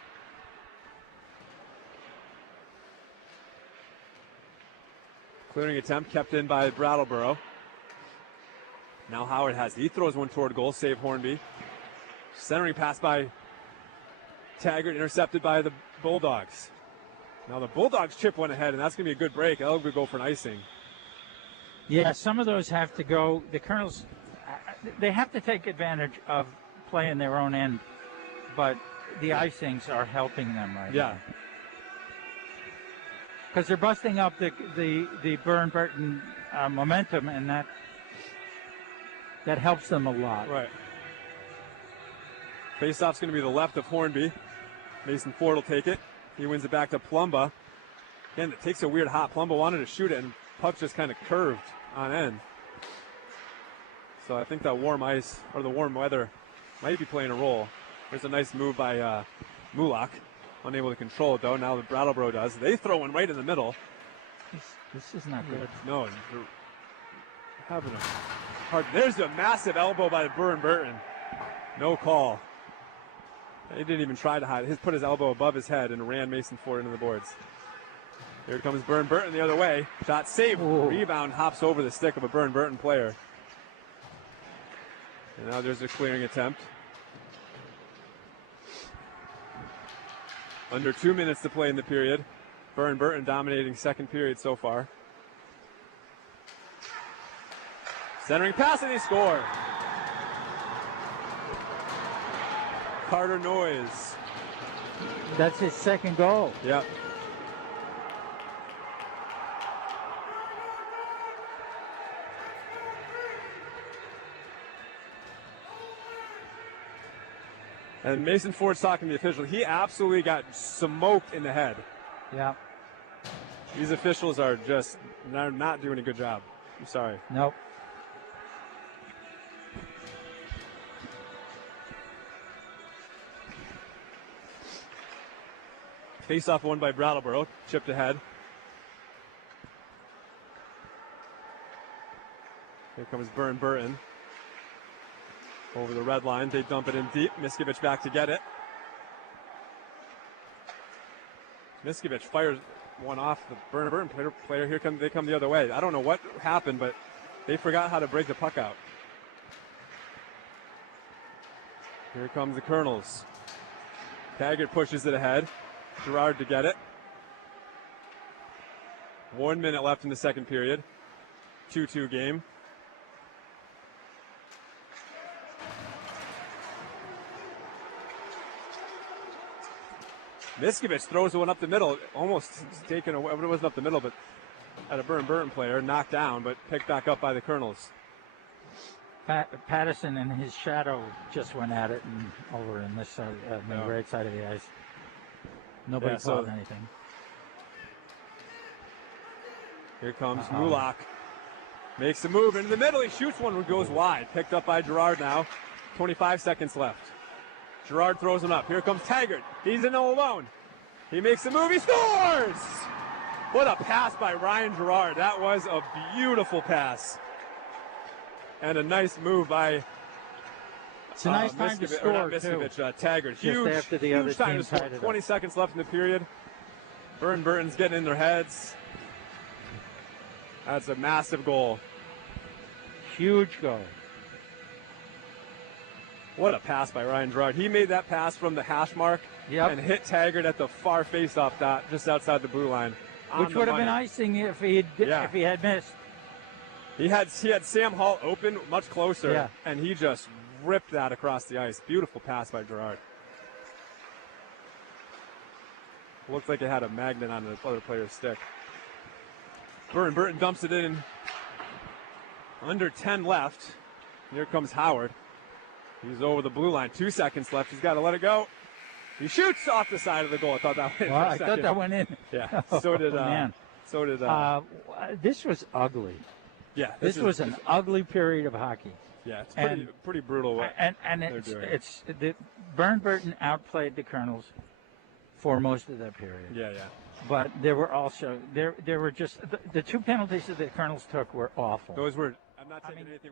Clearing attempt kept in by Brattleboro. Now Howard has it. He throws one toward goal, save Hornby. Centering pass by Taggart, intercepted by the Bulldogs. Now the Bulldogs chip one ahead, and that's going to be a good break. That'll go for an icing. Yeah, some of those have to go. The Colonels, they have to take advantage of playing their own end, but the icings are helping them right now. Because they're busting up the Burton momentum, and that helps them a lot. Right. Faceoff's going to be the left of Hornby. Mason Ford will take it. He wins it back to Palumba. Again, it takes a weird hop. Palumba wanted to shoot it, and puck just kind of curved on end. So I think that warm ice, or the warm weather, might be playing a role. There's a nice move by Mulak. Unable to control it, though. Now the Brattleboro does. They throw one right in the middle. This is not good. No, they're having a hard. There's a massive elbow by Burr and Burton. No call. He didn't even try to hide it. He put his elbow above his head and ran Mason Ford into the boards. Here comes Burr and Burton the other way. Shot saved. Ooh. Rebound hops over the stick of a Burr and Burton player. And now there's a clearing attempt. Under 2 minutes to play in the period. Burr and Burton dominating second period so far. Centering pass and they score. Carter Noyes. That's his second goal. Yep. And Mason Ford's talking to the official. He absolutely got smoked in the head. Yeah. These officials are just not doing a good job. I'm sorry. Nope. Face-off won by Brattleboro. Chipped ahead. Here comes Burr and Burton. Over the red line. They dump it in deep. Miskovic back to get it. Miskovic fires one off the Burr and Burton player. Here they come the other way. I don't know what happened, but they forgot how to break the puck out. Here comes the Colonels. Taggart pushes it ahead. Gerard to get it. 1 minute left in the second period. 2-2 game. Miskovic throws one up the middle, almost taken away. It wasn't up the middle, but had a Burr and Burton player knocked down, but picked back up by the Colonels. Patterson and his shadow just went at it and over in this side, the right side of the ice. Nobody called anything. Here comes Mulak. Makes a move into the middle. He shoots one, goes wide. Picked up by Gerard now. 25 seconds left. Gerard throws him up. Here comes Taggart. He's in all alone. He makes a move. He scores! What a pass by Ryan Gerard. That was a beautiful pass. And a nice move by it's a nice time to score, too. Taggart. Just after the other time team to score. tied it 20 up. seconds left in the period. Burr and Burton's getting in their heads. That's a massive goal. Huge goal. What a pass by Ryan Gerard. He made that pass from the hash mark and hit Taggart at the far face-off dot just outside the blue line. Which would have been icing if he had missed. He had Sam Hall open much closer, and he just ripped that across the ice. Beautiful pass by Gerard. Looked like it had a magnet on the other player's stick. Burr and Burton dumps it in. Under 10 left. Here comes Howard. He's over the blue line. 2 seconds left. He's got to let it go. He shoots off the side of the goal. I thought that went in. I thought that went in. Yeah. So did. Man. So did. This was ugly. Yeah. This was an ugly period of hockey. Yeah, it's pretty brutal. What it's Burr and Burton outplayed the Colonels for most of that period. Yeah. But there were also there were just the two penalties that the Colonels took were awful. Those were. I'm not taking anything.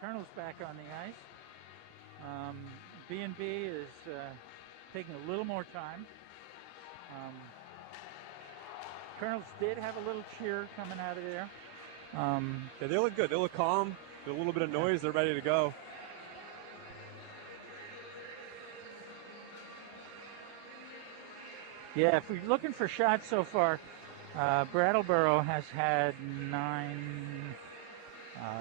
Colonel's back on the ice. B&B is taking a little more time. Colonels did have a little cheer coming out of there. Yeah, they look good. They look calm. There's a little bit of noise. They're ready to go. Yeah, if we're looking for shots so far, Brattleboro has had 9. 15,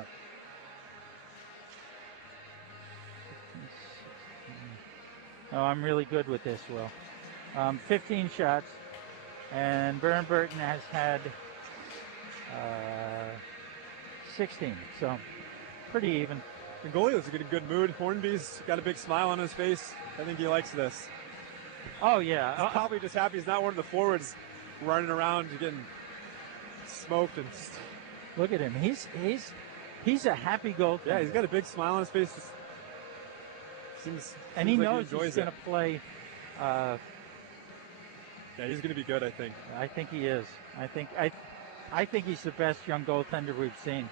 16. Oh, I'm really good with this, Will. 15 shots, and Burton has had 16. So pretty even. The goalie was in a good mood. Hornby's got a big smile on his face. I think he likes this. Oh yeah, He's probably just happy he's not one of the forwards running around getting smoked and. Look at him. He's a happy goaltender. Yeah, he's got a big smile on his face. Seems he like knows he he's going to play. Yeah, he's going to be good, I think. I think he is. I think he's the best young goaltender we've seen.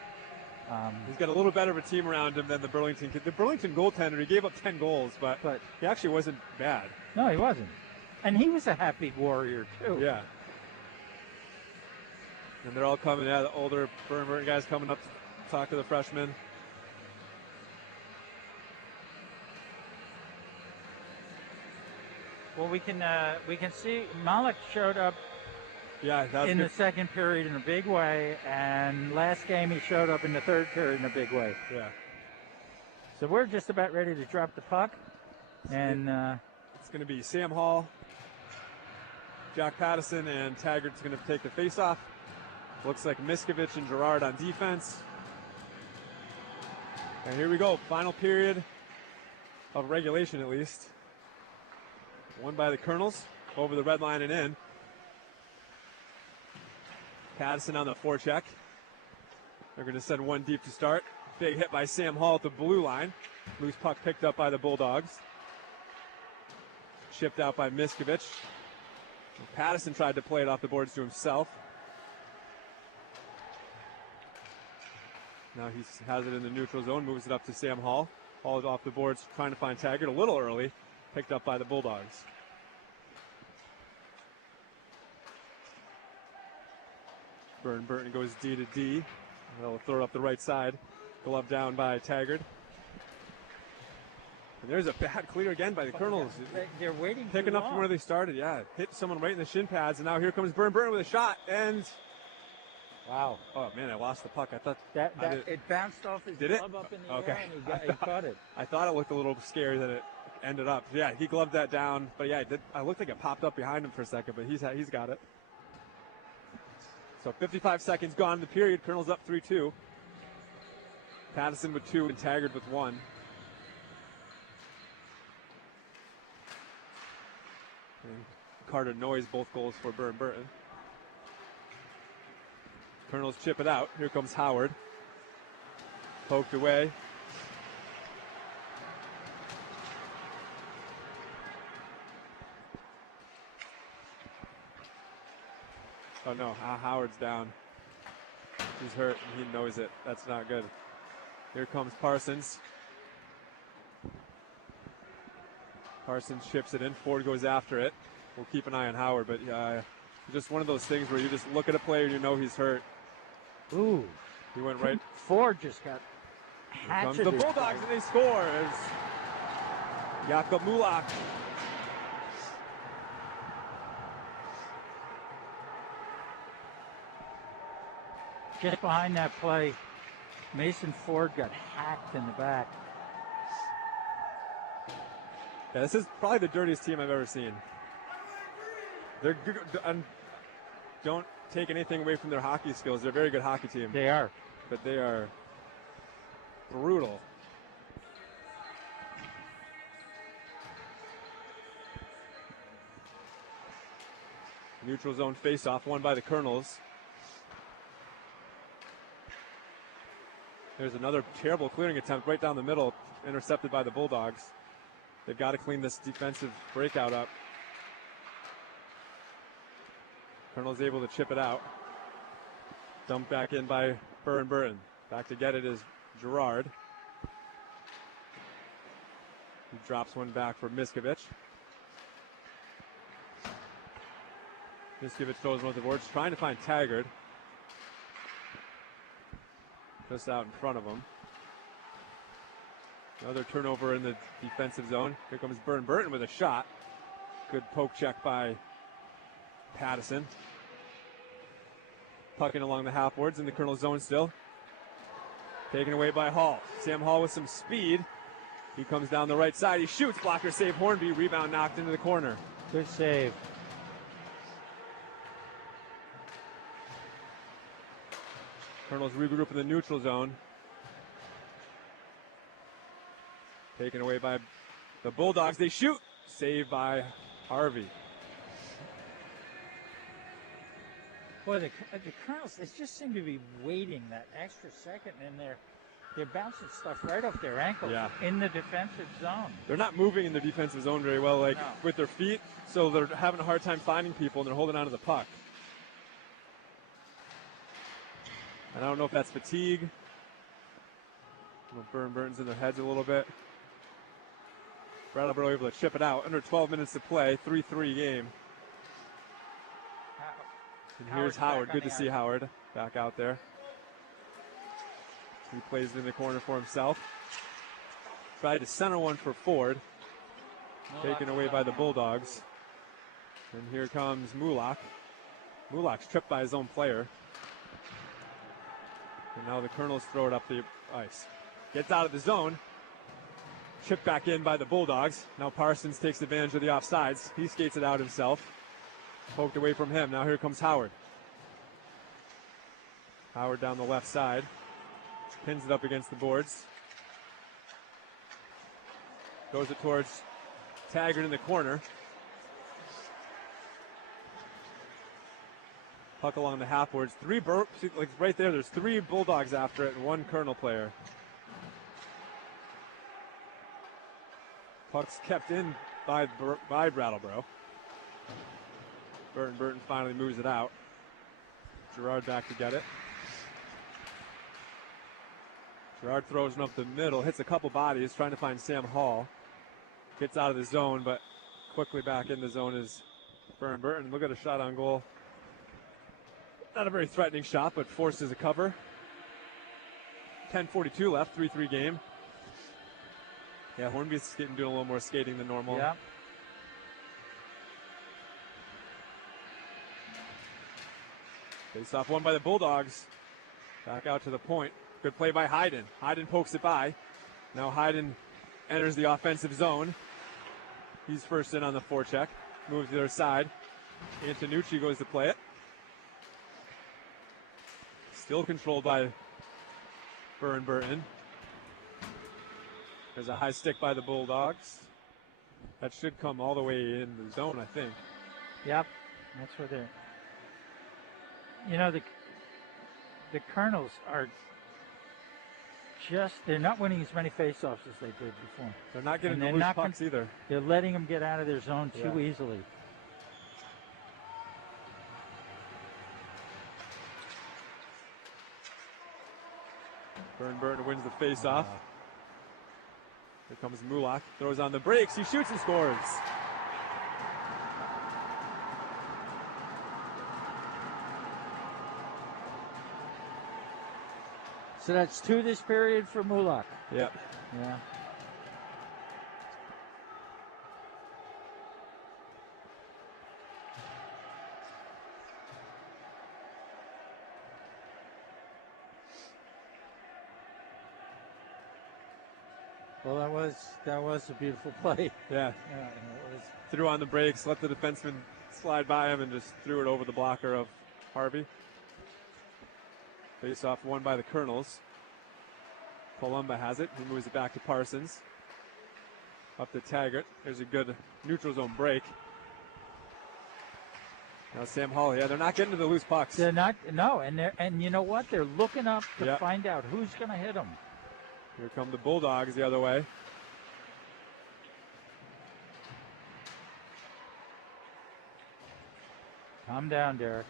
He's got a little better of a team around him than the Burlington kid. The Burlington goaltender, he gave up 10 goals, but he actually wasn't bad. No, he wasn't. And he was a happy warrior, too. Yeah. And they're all coming out. The older Burton guys coming up to talk to the freshmen. Well, we can see Malik showed up in the second period in a big way, and last game he showed up in the third period in a big way. Yeah. So we're just about ready to drop the puck, and it's going to be Sam Hall, Jack Pattison, and Taggart's going to take the face-off. Looks like Miskovich and Gerard on defense. And here we go, final period of regulation at least. Won by the Colonels over the red line and in. Pattison on the forecheck. They're going to send one deep to start. Big hit by Sam Hall at the blue line. Loose puck picked up by the Bulldogs. Chipped out by Miskovich. Pattison tried to play it off the boards to himself. Now he has it in the neutral zone, moves it up to Sam Hall. Hall is off the boards, trying to find Taggart a little early. Picked up by the Bulldogs. Burton goes D to D. They'll throw it up the right side. Glove down by Taggart. And there's a bad clear again by the Colonels. They're waiting picking up from where they started. Yeah, hit someone right in the shin pads, and now here comes Burton with a shot. And wow! Oh man, I lost the puck. I thought it bounced off his glove up in the air, and he caught it. I thought it looked a little scary that it ended up. Yeah, he gloved that down, but yeah, I looked like it popped up behind him for a second, but he's got it. So 55 seconds gone in the period. Colonels up 3-2. Pattison with 2 and Taggart with 1. And Carter Noyes both goals for Burton. Colonels chip it out. Here comes Howard. Poked away. Oh no, Howard's down. He's hurt and he knows it. That's not good. Here comes Parsons. Parsons chips it in. Ford goes after it. We'll keep an eye on Howard, but just one of those things where you just look at a player and you know he's hurt. Ooh. He went right. Ford just got hatcheted. The Bulldogs and they score as Jakob Mulak. Just behind that play, Mason Ford got hacked in the back. Yeah, this is probably the dirtiest team I've ever seen. They're good, don't take anything away from their hockey skills. They're a very good hockey team. They are. But they are brutal. Neutral zone face-off, won by the Colonels. There's another terrible clearing attempt right down the middle, intercepted by the Bulldogs. They've got to clean this defensive breakout up. Colonel's able to chip it out. Dumped back in by Burton. Back to get it is Gerard. He drops one back for Miskovic. Miskovic throws one at the boards, trying to find Taggart. Just out in front of him. Another turnover in the defensive zone. Here comes Burton with a shot. Good poke check by Pattison. Pucking along the half boards in the Colonel zone still. Taken away by Hall. Sam Hall with some speed. He comes down the right side. He shoots. Blocker save Hornby. Rebound knocked into the corner. Good save. Colonels regroup in the neutral zone. Taken away by the Bulldogs. They shoot. Saved by Harvey. Boy, the Colonels, they just seem to be waiting that extra second, and they're bouncing stuff right off their ankles in the defensive zone. They're not moving in the defensive zone very well, with their feet, so they're having a hard time finding people, and they're holding on to the puck. And I don't know if that's fatigue. Burton's in their heads a little bit. Brattleboro able to chip it out. Under 12 minutes to play, 3-3 game. And here's Howard. Good to see Howard back out there. He plays it in the corner for himself. Tried to center one for Ford. Taken away by the Bulldogs. And here comes Mulak. Mulak's tripped by his own player. And now the Colonels throw it up the ice. Gets out of the zone. Chipped back in by the Bulldogs. Now Parsons takes advantage of the offsides. He skates it out himself. Poked away from him. Now here comes Howard. Howard down the left side. Pins it up against the boards. Goes it towards Taggart in the corner. Puck along the half boards. Like right there, there's 3 Bulldogs after it and 1 Colonel player. Puck's kept in by Brattleboro. Burton finally moves it out. Gerard back to get it. Gerard throws it up the middle, hits a couple bodies, trying to find Sam Hall. Gets out of the zone, but quickly back in the zone is Burton. Look at a shot on goal. Not a very threatening shot, but forces a cover. 10:42 left, 3-3 game. Yeah, Hornby's doing a little more skating than normal. Yeah. Face off one by the Bulldogs. Back out to the point. Good play by Hayden. Hayden pokes it by. Now Hayden enters the offensive zone. He's first in on the forecheck. Moves to the other side. Antonucci goes to play it. Still controlled by Burton. There's a high stick by the Bulldogs. That should come all the way in the zone, I think. Yep, that's where they're. You know, the Colonels are they're not winning as many faceoffs as they did before. They're not getting the loose pucks either. They're letting them get out of their zone too easily. Burton wins the faceoff. Here comes Mulak, throws on the brakes, he shoots and scores. So that's 2 this period for Mulak. Yep. Yeah. Well, that was a beautiful play. Yeah. It was. Threw on the brakes, let the defenseman slide by him, and just threw it over the blocker of Harvey. Face off won by the Colonels. Palumba has it. He moves it back to Parsons. Up to Taggart. There's a good neutral zone break. Now Sam Hall. Yeah, they're not getting to the loose pucks. They're not. No, and you know what? They're looking up to find out who's going to hit them. Here come the Bulldogs the other way. Calm down, Derek.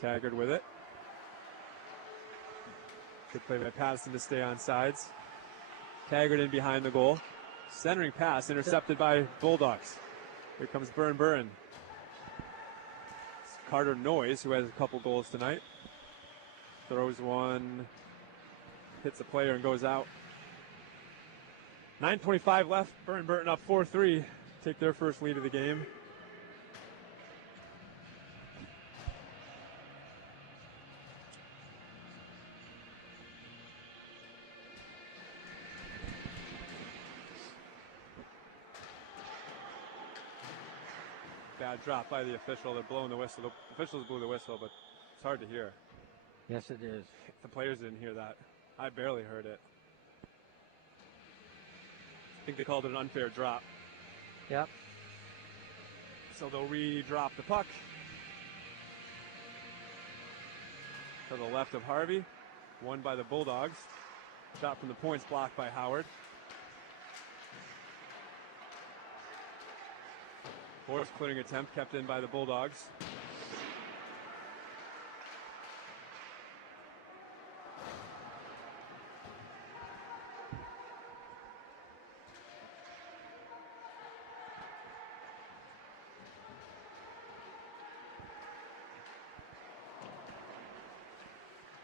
Taggart with it. Good play by Pattison to stay on sides. Taggart in behind the goal. Centering pass intercepted by Bulldogs. Here comes Burton. It's Carter Noyes, who has a couple goals tonight. Throws one, hits a player and goes out. 9:25 left. Burton up 4-3. Take their first lead of the game. Bad drop by the official. They're blowing the whistle. The officials blew the whistle, but it's hard to hear. Yes, it is. The players didn't hear that. I barely heard it. I think they called it an unfair drop. Yep. So they'll re-drop the puck to the left of Harvey. Won by the Bulldogs. Shot from the points blocked by Howard. Forced clearing attempt kept in by the Bulldogs.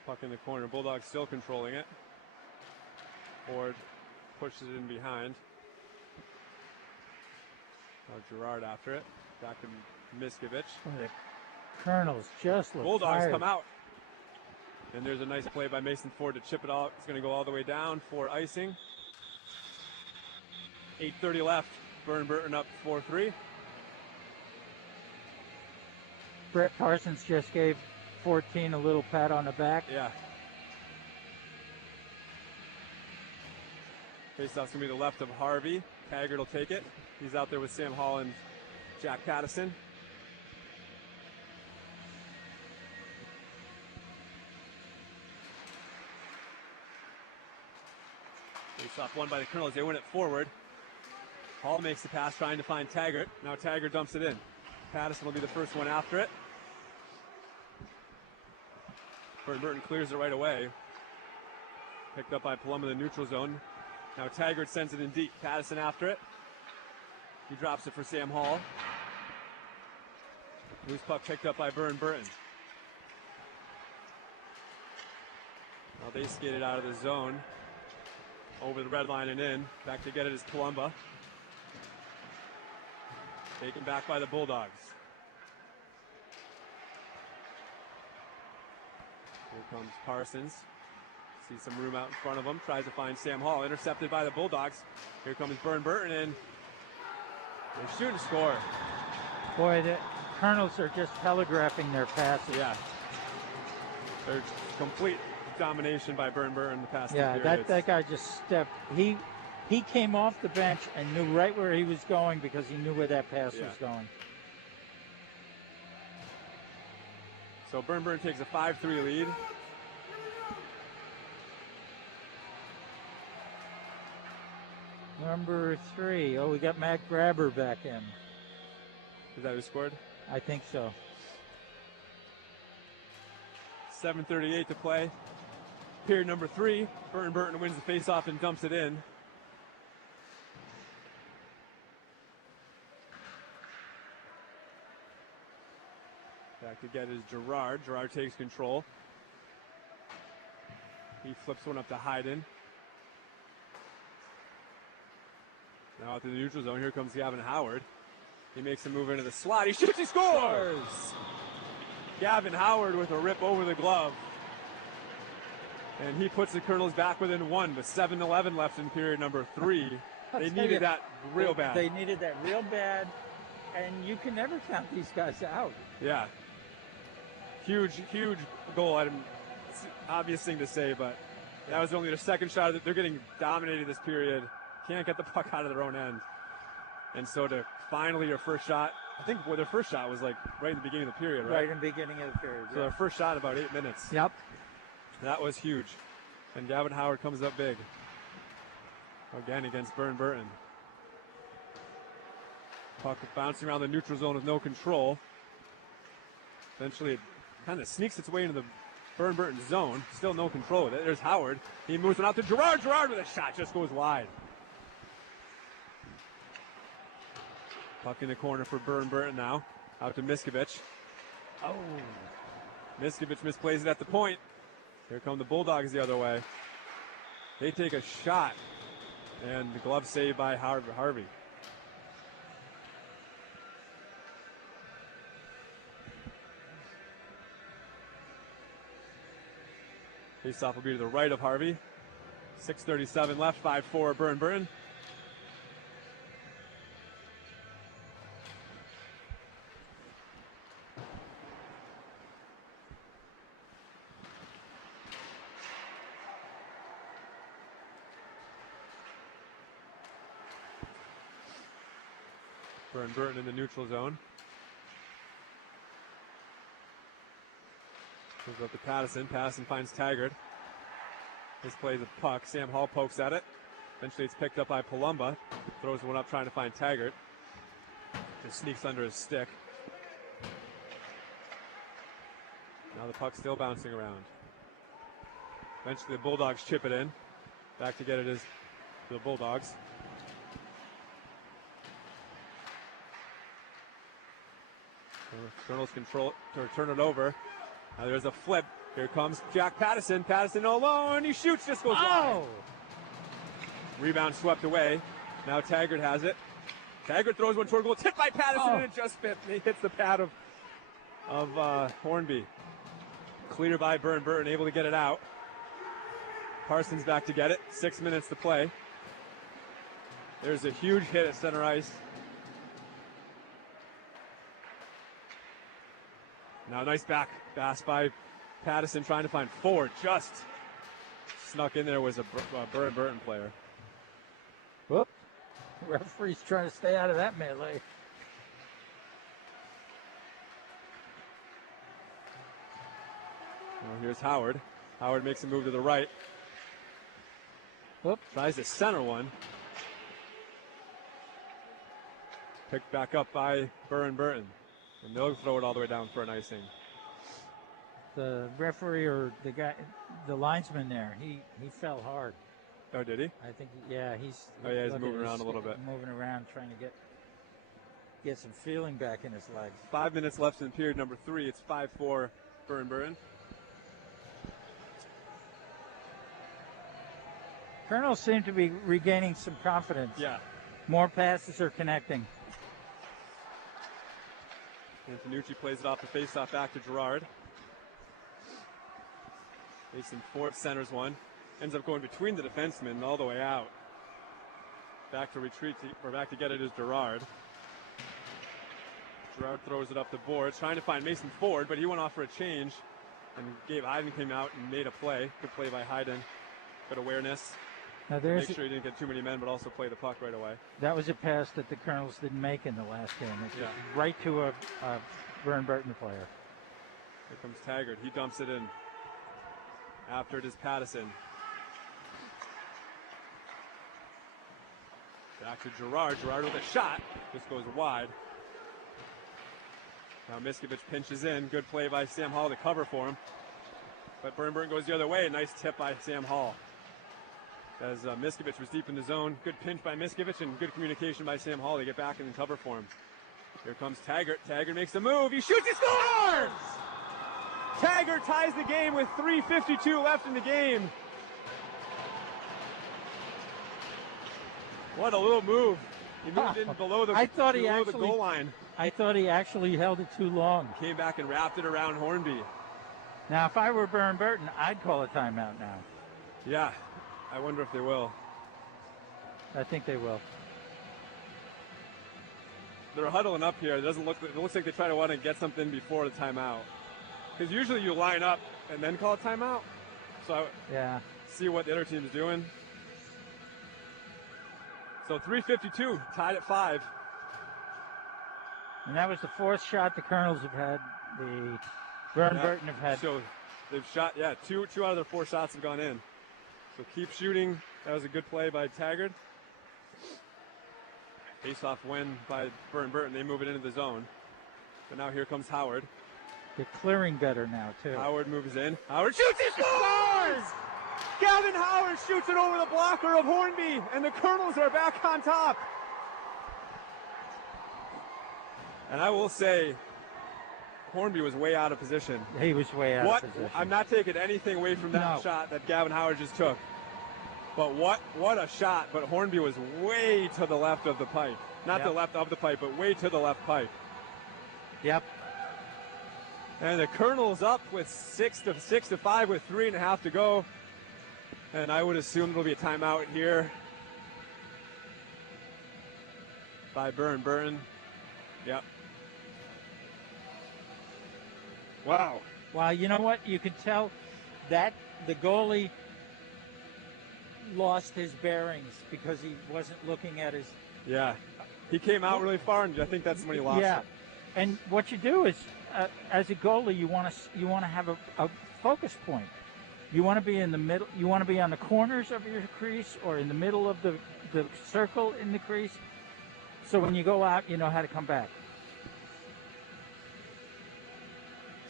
Puck in the corner. Bulldogs still controlling it. Ford pushes it in behind. Gerard after it. Back to Miskovich. The Colonels just look Bulldogs tired. come out. And there's a nice play by Mason Ford to chip it out. It's going to go all the way down for icing. 8:30 left. Burton up 4-3. Brett Parsons just gave 14 a little pat on the back. Yeah. Faceoff's going to be the left of Harvey. Taggart will take it. He's out there with Sam Hall and Jack Pattison. Faceoff won by the Colonels. They win it forward. Hall makes the pass trying to find Taggart. Now Taggart dumps it in. Pattison will be the first one after it. Burton clears it right away. Picked up by Palumbo in the neutral zone. Now Taggart sends it in deep. Pattison after it. He drops it for Sam Hall. Loose puck picked up by Burton. Now they skated out of the zone. Over the red line and in. Back to get it is Palumbo. Taken back by the Bulldogs. Here comes Parsons. See some room out in front of him. Tries to find Sam Hall. Intercepted by the Bulldogs. Here comes Burton in. They shoot and score. Boy, the Colonels are just telegraphing their passes. Yeah. There's complete domination by Burton the past two Yeah, periods. that guy just stepped. He came off the bench and knew right where he was going because he knew where that pass was going. So Burton takes a 5-3 lead. Number 3. Oh, we got Matt Grabber back in. Is that who scored? I think so. 7:38 to play. Period number 3. Burton wins the faceoff and dumps it in. Back to get is Gerard. Gerard takes control. He flips one up to Hayden. Now out to the neutral zone. Here comes Gavin Howard. He makes a move into the slot. He shoots. He scores! Gavin Howard with a rip over the glove. And he puts the Colonels back within 1 with 7:11 left in period number 3. They needed that real bad. They needed that real bad. And you can never count these guys out. Yeah. Huge goal. It's an obvious thing to say, but that was only their second shot. They're getting dominated this period. Can't get the puck out of their own end. And so to finally your first shot, I think their first shot was like right in the beginning of the period, right? Right in the beginning of the period. So their first shot about 8 minutes. Yep. That was huge. And Gavin Howard comes up big. Again against Burton. Puck bouncing around the neutral zone with no control. Eventually it kind of sneaks its way into the Burton zone. Still no control with it. There's Howard. He moves it out to Gerard. Gerard with a shot. Just goes wide. Puck in the corner for Burton now. Out to Miskovich. Oh. Miskovich misplays it at the point. Here come the Bulldogs the other way. They take a shot. And the glove saved by Harvey. Faceoff will be to the right of Harvey. 6:37 left, 5-4 Burton. Burton in the neutral zone. Goes up to Pattison. Pattison finds Taggart. This plays a puck. Sam Hall pokes at it. Eventually it's picked up by Palumba. Throws one up trying to find Taggart. Just sneaks under his stick. Now the puck's still bouncing around. Eventually the Bulldogs chip it in. Back to get it is the Bulldogs. Colonels control it, or turn it over. Now there's a flip. Here comes Jack Pattison. Pattison alone. He shoots, just goes wide. Rebound swept away. Now Taggart has it. Taggart throws one toward goal. Tipped by Pattison, and it just hits the pad of Hornby. Cleared by Burton, able to get it out. Parsons back to get it. 6 minutes to play. There's a huge hit at center ice. Now a nice back pass by Pattison trying to find Ford. Just snuck in there was a Burton player. Whoop. Referee's trying to stay out of that melee. Well, here's Howard. Howard makes a move to the right. Whoop. Tries to center one. Picked back up by Burton. And they'll throw it all the way down for an icing. The referee or the guy, the linesman there, he fell hard. Oh, did he? I think, he's moving around a little bit. Moving around, trying to get some feeling back in his legs. 5 minutes left in period number 3. It's 5-4 Burton. Colonels seem to be regaining some confidence. Yeah. More passes are connecting. Antonucci plays it off the faceoff back to Gerard. Mason Ford centers one. Ends up going between the defensemen all the way out. Back to retreat, or back to get it is Gerard. Gerard throws it up the boards, trying to find Mason Ford, but he went off for a change. And Gabe Hayden came out and made a play. Good play by Hayden. Good awareness. Now Make sure he didn't get too many men, but also play the puck right away. That was a pass that the Colonels didn't make in the last game. It's just right to a Burton player. Here comes Taggart. He dumps it in. After it is Pattison. Back to Gerard. Gerard with a shot. Just goes wide. Now Miskovich pinches in. Good play by Sam Hall to cover for him. But Burton goes the other way. Nice tip by Sam Hall. As Miskovich was deep in the zone. Good pinch by Miskovich and good communication by Sam Hall to get back and cover for him. Here comes Taggart. Taggart makes a move. He shoots. He scores! Taggart ties the game with 3:52 left in the game. What a little move. He moved in below the goal line. I thought he actually held it too long. Came back and wrapped it around Hornby. Now, if I were Burton, I'd call a timeout now. Yeah, I wonder if they will. I think they will. They're huddling up here. It looks like they try to want to get something before the timeout. Because usually you line up and then call a timeout. So see what the other team's doing. So 3:52, tied at 5. And that was the fourth shot the Colonels have had. The Burton have had. So they've shot, two out of their 4 shots have gone in. So keep shooting. That was a good play by Taggart. Face-off win by Burton. They move it into the zone. But now here comes Howard. They're clearing better now, too. Howard moves in. Howard shoots. He scores! Gavin Howard shoots it over the blocker of Hornby, and the Colonels are back on top. And I will say, Hornby was way out of position. He was way out of position. I'm not taking anything away from that shot that Gavin Howard just took. But what a shot. But Hornby was way to the left of the pipe. Not the left of the pipe, but way to the left pipe. Yep. And the Colonel's up with 6 to 5 with 3.5 to go. And I would assume there'll be a timeout here by Burton. Yep. Wow. Wow, you know what? You could tell that the goalie lost his bearings because he wasn't looking at his... Yeah. He came out really far, and I think that's when he lost it. And what you do is, as a goalie, you want to have a focus point. You want to be in the middle. You want to be on the corners of your crease or in the middle of the circle in the crease. So when you go out, you know how to come back.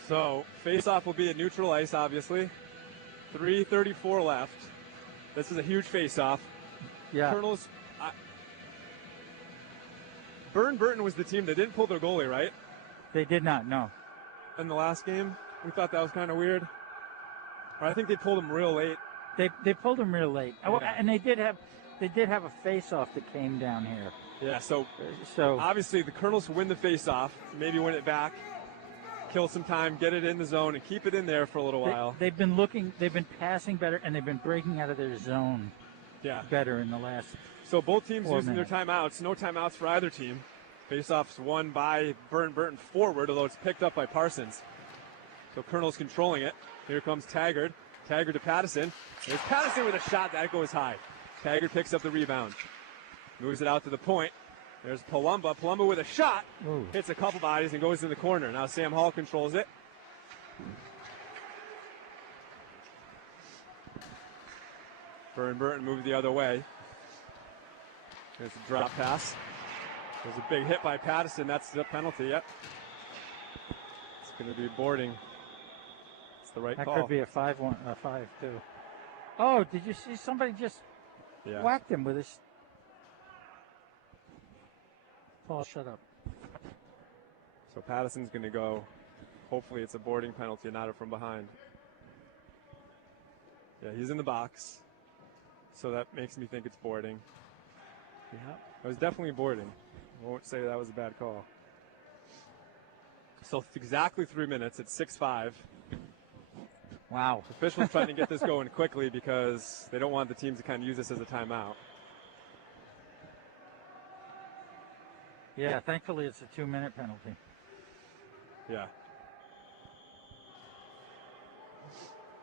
So face-off will be at neutral ice, obviously. 3:34 left. This is a huge face-off. Yeah. Colonels. Burton was the team that didn't pull their goalie, right? They did not, no. In the last game, we thought that was kind of weird. Or I think they pulled him real late. They pulled him real late, Yeah. and they did have a face-off that came down here. Yeah. So So obviously the Colonels win the face-off, maybe win it back, kill some time, get it in the zone, and keep it in there for a little while. They've been passing better, and they've been breaking out of their zone better in the last. So both teams 4 using minutes. their timeouts. No timeouts for either team. Face-offs won by Burton forward, although it's picked up by Parsons. So Colonel's controlling it. Here comes Taggart. Taggart to Pattison. There's Pattison with a shot that goes high. Taggart picks up the rebound. Moves it out to the point. There's Palumba. Palumba with a shot. Ooh. Hits a couple bodies and goes in the corner. Now Sam Hall controls it. Burton moves the other way. There's a drop pass. There's a big hit by Pattison. That's the penalty. Yep. It's going to be boarding. It's the right That call. could be a 5-1, a 5-2. Oh, did you see somebody just whacked him with his? Paul, shut up. So Pattison's going to go. Hopefully it's a boarding penalty, not a from behind. Yeah, he's in the box. So that makes me think it's boarding. Yeah. It was definitely boarding. I won't say that was a bad call. So exactly 3 minutes. It's 6-5. Wow. Officials trying to get this going quickly because they don't want the teams to kind of use this as a timeout. Yeah, thankfully it's a 2-minute penalty. Yeah.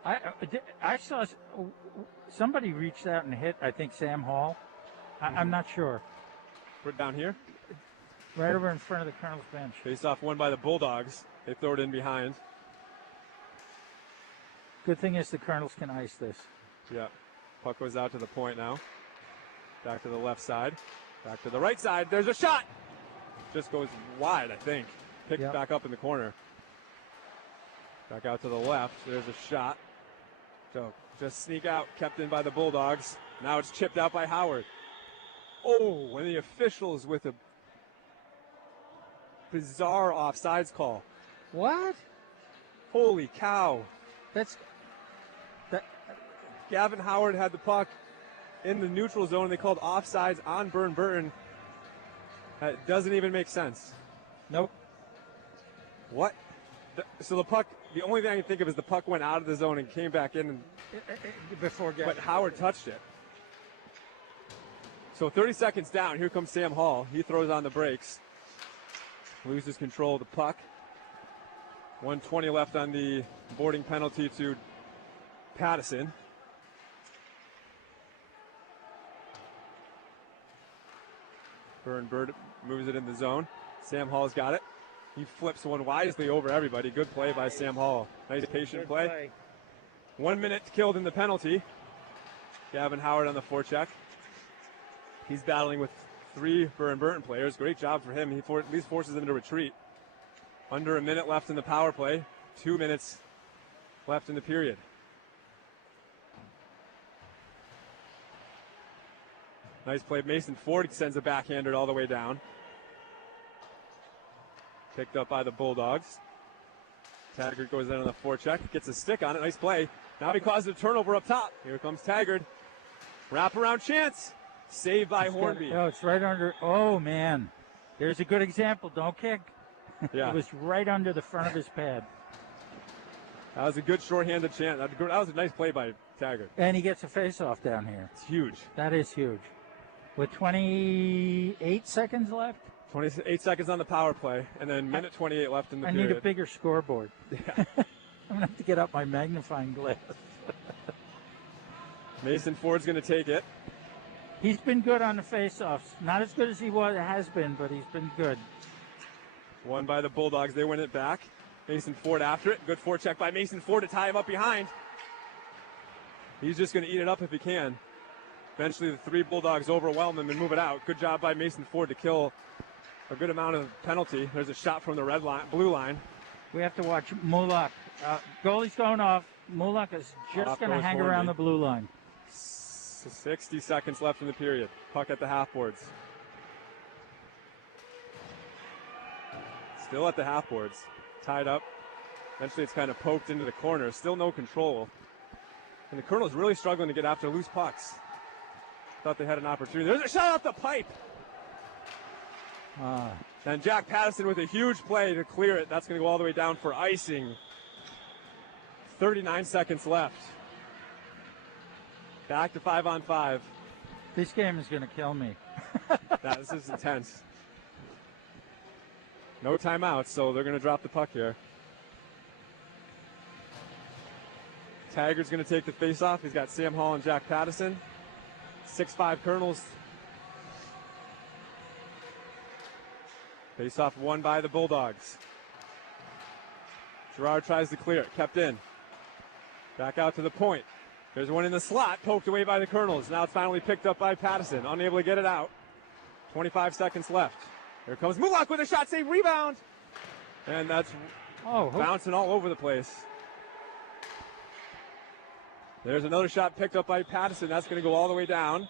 I saw somebody reached out and hit, I think, Sam Hall. I'm not sure. We're down here. Right over in front of the Colonel's bench. Face off won by the Bulldogs. They throw it in behind. Good thing is the Colonels can ice this. Yeah. Puck goes out to the point now. Back to the left side. Back to the right side. There's a shot. Just goes wide, I think. Picked back up in the corner. Back out to the left. There's a shot. So just sneak out. Kept in by the Bulldogs. Now it's chipped out by Howard. Oh, and the officials with a bizarre offsides call. What? Holy cow. That. Gavin Howard had the puck in the neutral zone. They called offsides on Burton. That doesn't even make sense. Nope. What? So the puck, the only thing I can think of is the puck went out of the zone and came back in. Before Gavin. But Howard touched it. So 30 seconds down. Here comes Sam Hall. He throws on the brakes. Loses control of the puck. 1:20 left on the boarding penalty to Pattison. Burton moves it in the zone. Sam Hall's got it. He flips one wisely over everybody. Good play by Sam Hall. Nice patient play. 1 minute killed in the penalty. Gavin Howard on the forecheck. He's battling with 3 Burton players. Great job for him. He at least forces them to retreat. Under a minute left in the power play. 2 minutes left in the period. Nice play. Mason Ford sends a backhander all the way down. Picked up by the Bulldogs. Taggart goes in on the forecheck, gets a stick on it. Nice play. Now he causes a turnover up top. Here comes Taggart. Wraparound chance. Saved by Hornby. Oh, it's right under. Oh, man. There's a good example. Don't kick. Yeah. It was right under the front of his pad. That was a good shorthanded chance. That was a nice play by Taggart. And he gets a face-off down here. It's huge. That is huge. With 28 seconds left? 28 seconds on the power play, and then minute 28 left in the period. I need a bigger scoreboard. Yeah. I'm going to have to get up my magnifying glass. Mason Ford's going to take it. He's been good on the face-offs. Not as good as he has been, but he's been good. Won by the Bulldogs. They win it back. Mason Ford after it. Good forecheck by Mason Ford to tie him up behind. He's just going to eat it up if he can. Eventually, the three Bulldogs overwhelm him and move it out. Good job by Mason Ford to kill a good amount of penalty. There's a shot from the blue line. We have to watch Mulak. Goalie's going off. Mulak is just going to hang around the blue line. 60 seconds left in the period. Puck at the half boards. Still at the half boards. Tied up. Eventually it's kind of poked into the corner. Still no control. And the Colonel's really struggling to get after loose pucks. Thought they had an opportunity. There's a shot off the pipe. And Jack Patterson with a huge play to clear it. That's going to go all the way down for icing. 39 seconds left. Back to 5-on-5. This game is going to kill me. This is intense. No timeouts, so they're going to drop the puck here. Taggart's going to take the face-off. He's got Sam Hall and Jack Patterson. 6'5" Colonels. Face-off won by the Bulldogs. Gerard tries to clear it. Kept in. Back out to the point. There's one in the slot. Poked away by the Colonels. Now it's finally picked up by Patterson. Unable to get it out. 25 seconds left. Here comes Mulak with a shot save rebound. And that's bouncing all over the place. There's another shot picked up by Patterson. That's going to go all the way down.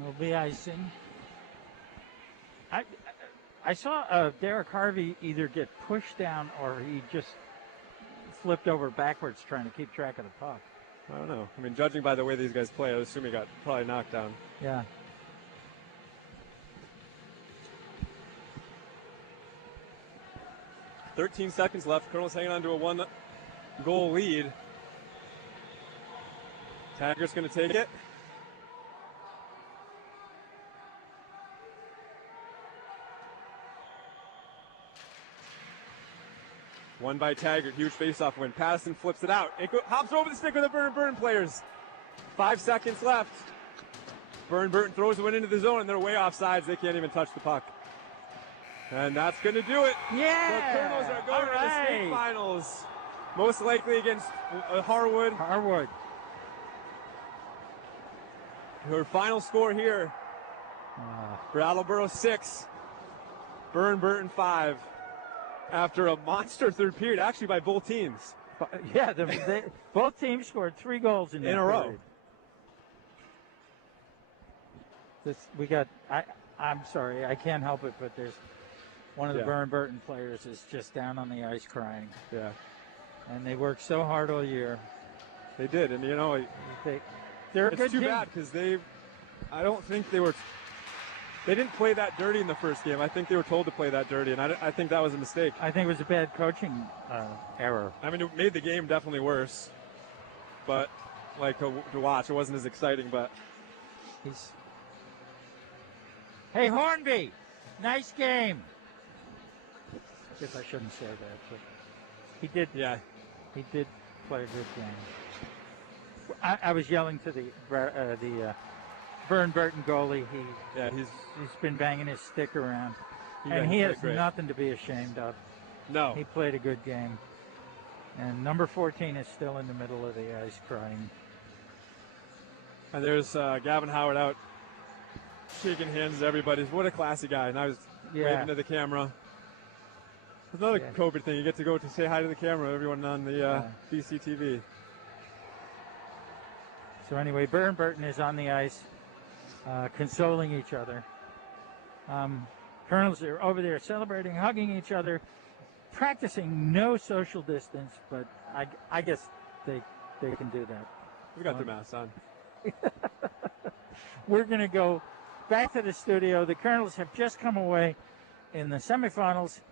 It'll be icing. I saw Derek Harvey either get pushed down or he just flipped over backwards trying to keep track of the puck. I don't know. I mean, judging by the way these guys play, I assume he got probably knocked down. Yeah. "13 seconds left. Colonel's hanging on to a 1-goal lead. Taggart's going to take it. Won by Taggart. Huge faceoff win. Patterson flips it out. It hops over the stick of the Burton players. 5 seconds left. Burton throws the one into the zone, and they're way off sides. They can't even touch the puck. And that's going to do it. Yeah! The Colonels are going to the state finals. Most likely against Harwood. Her final score here. Brattleboro 6. Burton 5. After a monster third period, actually by both teams. Yeah, both teams scored 3 goals in a row. I'm sorry, I can't help it, but there's one of the Burton players is just down on the ice crying. Yeah. And they worked so hard all year. They did, and you know, they're a good it's too team. bad because I don't think they didn't play that dirty in the first game. I think they were told to play that dirty, and I think that was a mistake. I think it was a bad coaching error. I mean, it made the game definitely worse, but to watch, it wasn't as exciting. But Hey, Hornby, nice game. I guess I shouldn't say that, but he did. Yeah, he did play a good game. I was yelling to the Burton goalie. He's been banging his stick around, and he has nothing to be ashamed of. No, he played a good game. And number 14 is still in the middle of the ice crying. And there's Gavin Howard out shaking hands with everybody. What a classy guy. And I was waving to the camera. It's another COVID thing. You get to go to say hi to the camera, everyone on the BCTV. So anyway, Burton is on the ice, consoling each other. Colonels are over there celebrating, hugging each other, practicing no social distance, but I guess they can do that. We got their masks on. We're going to go back to the studio. The Colonels have just come away in the semifinals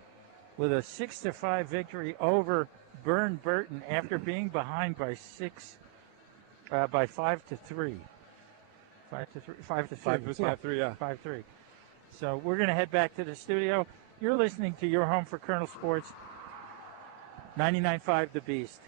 with a 6-5 victory over Burton after being behind by 5-3. 5-3. 5-3, yeah. 5-3. So we're going to head back to the studio. You're listening to your home for Colonel Sports, 99.5 The Beast.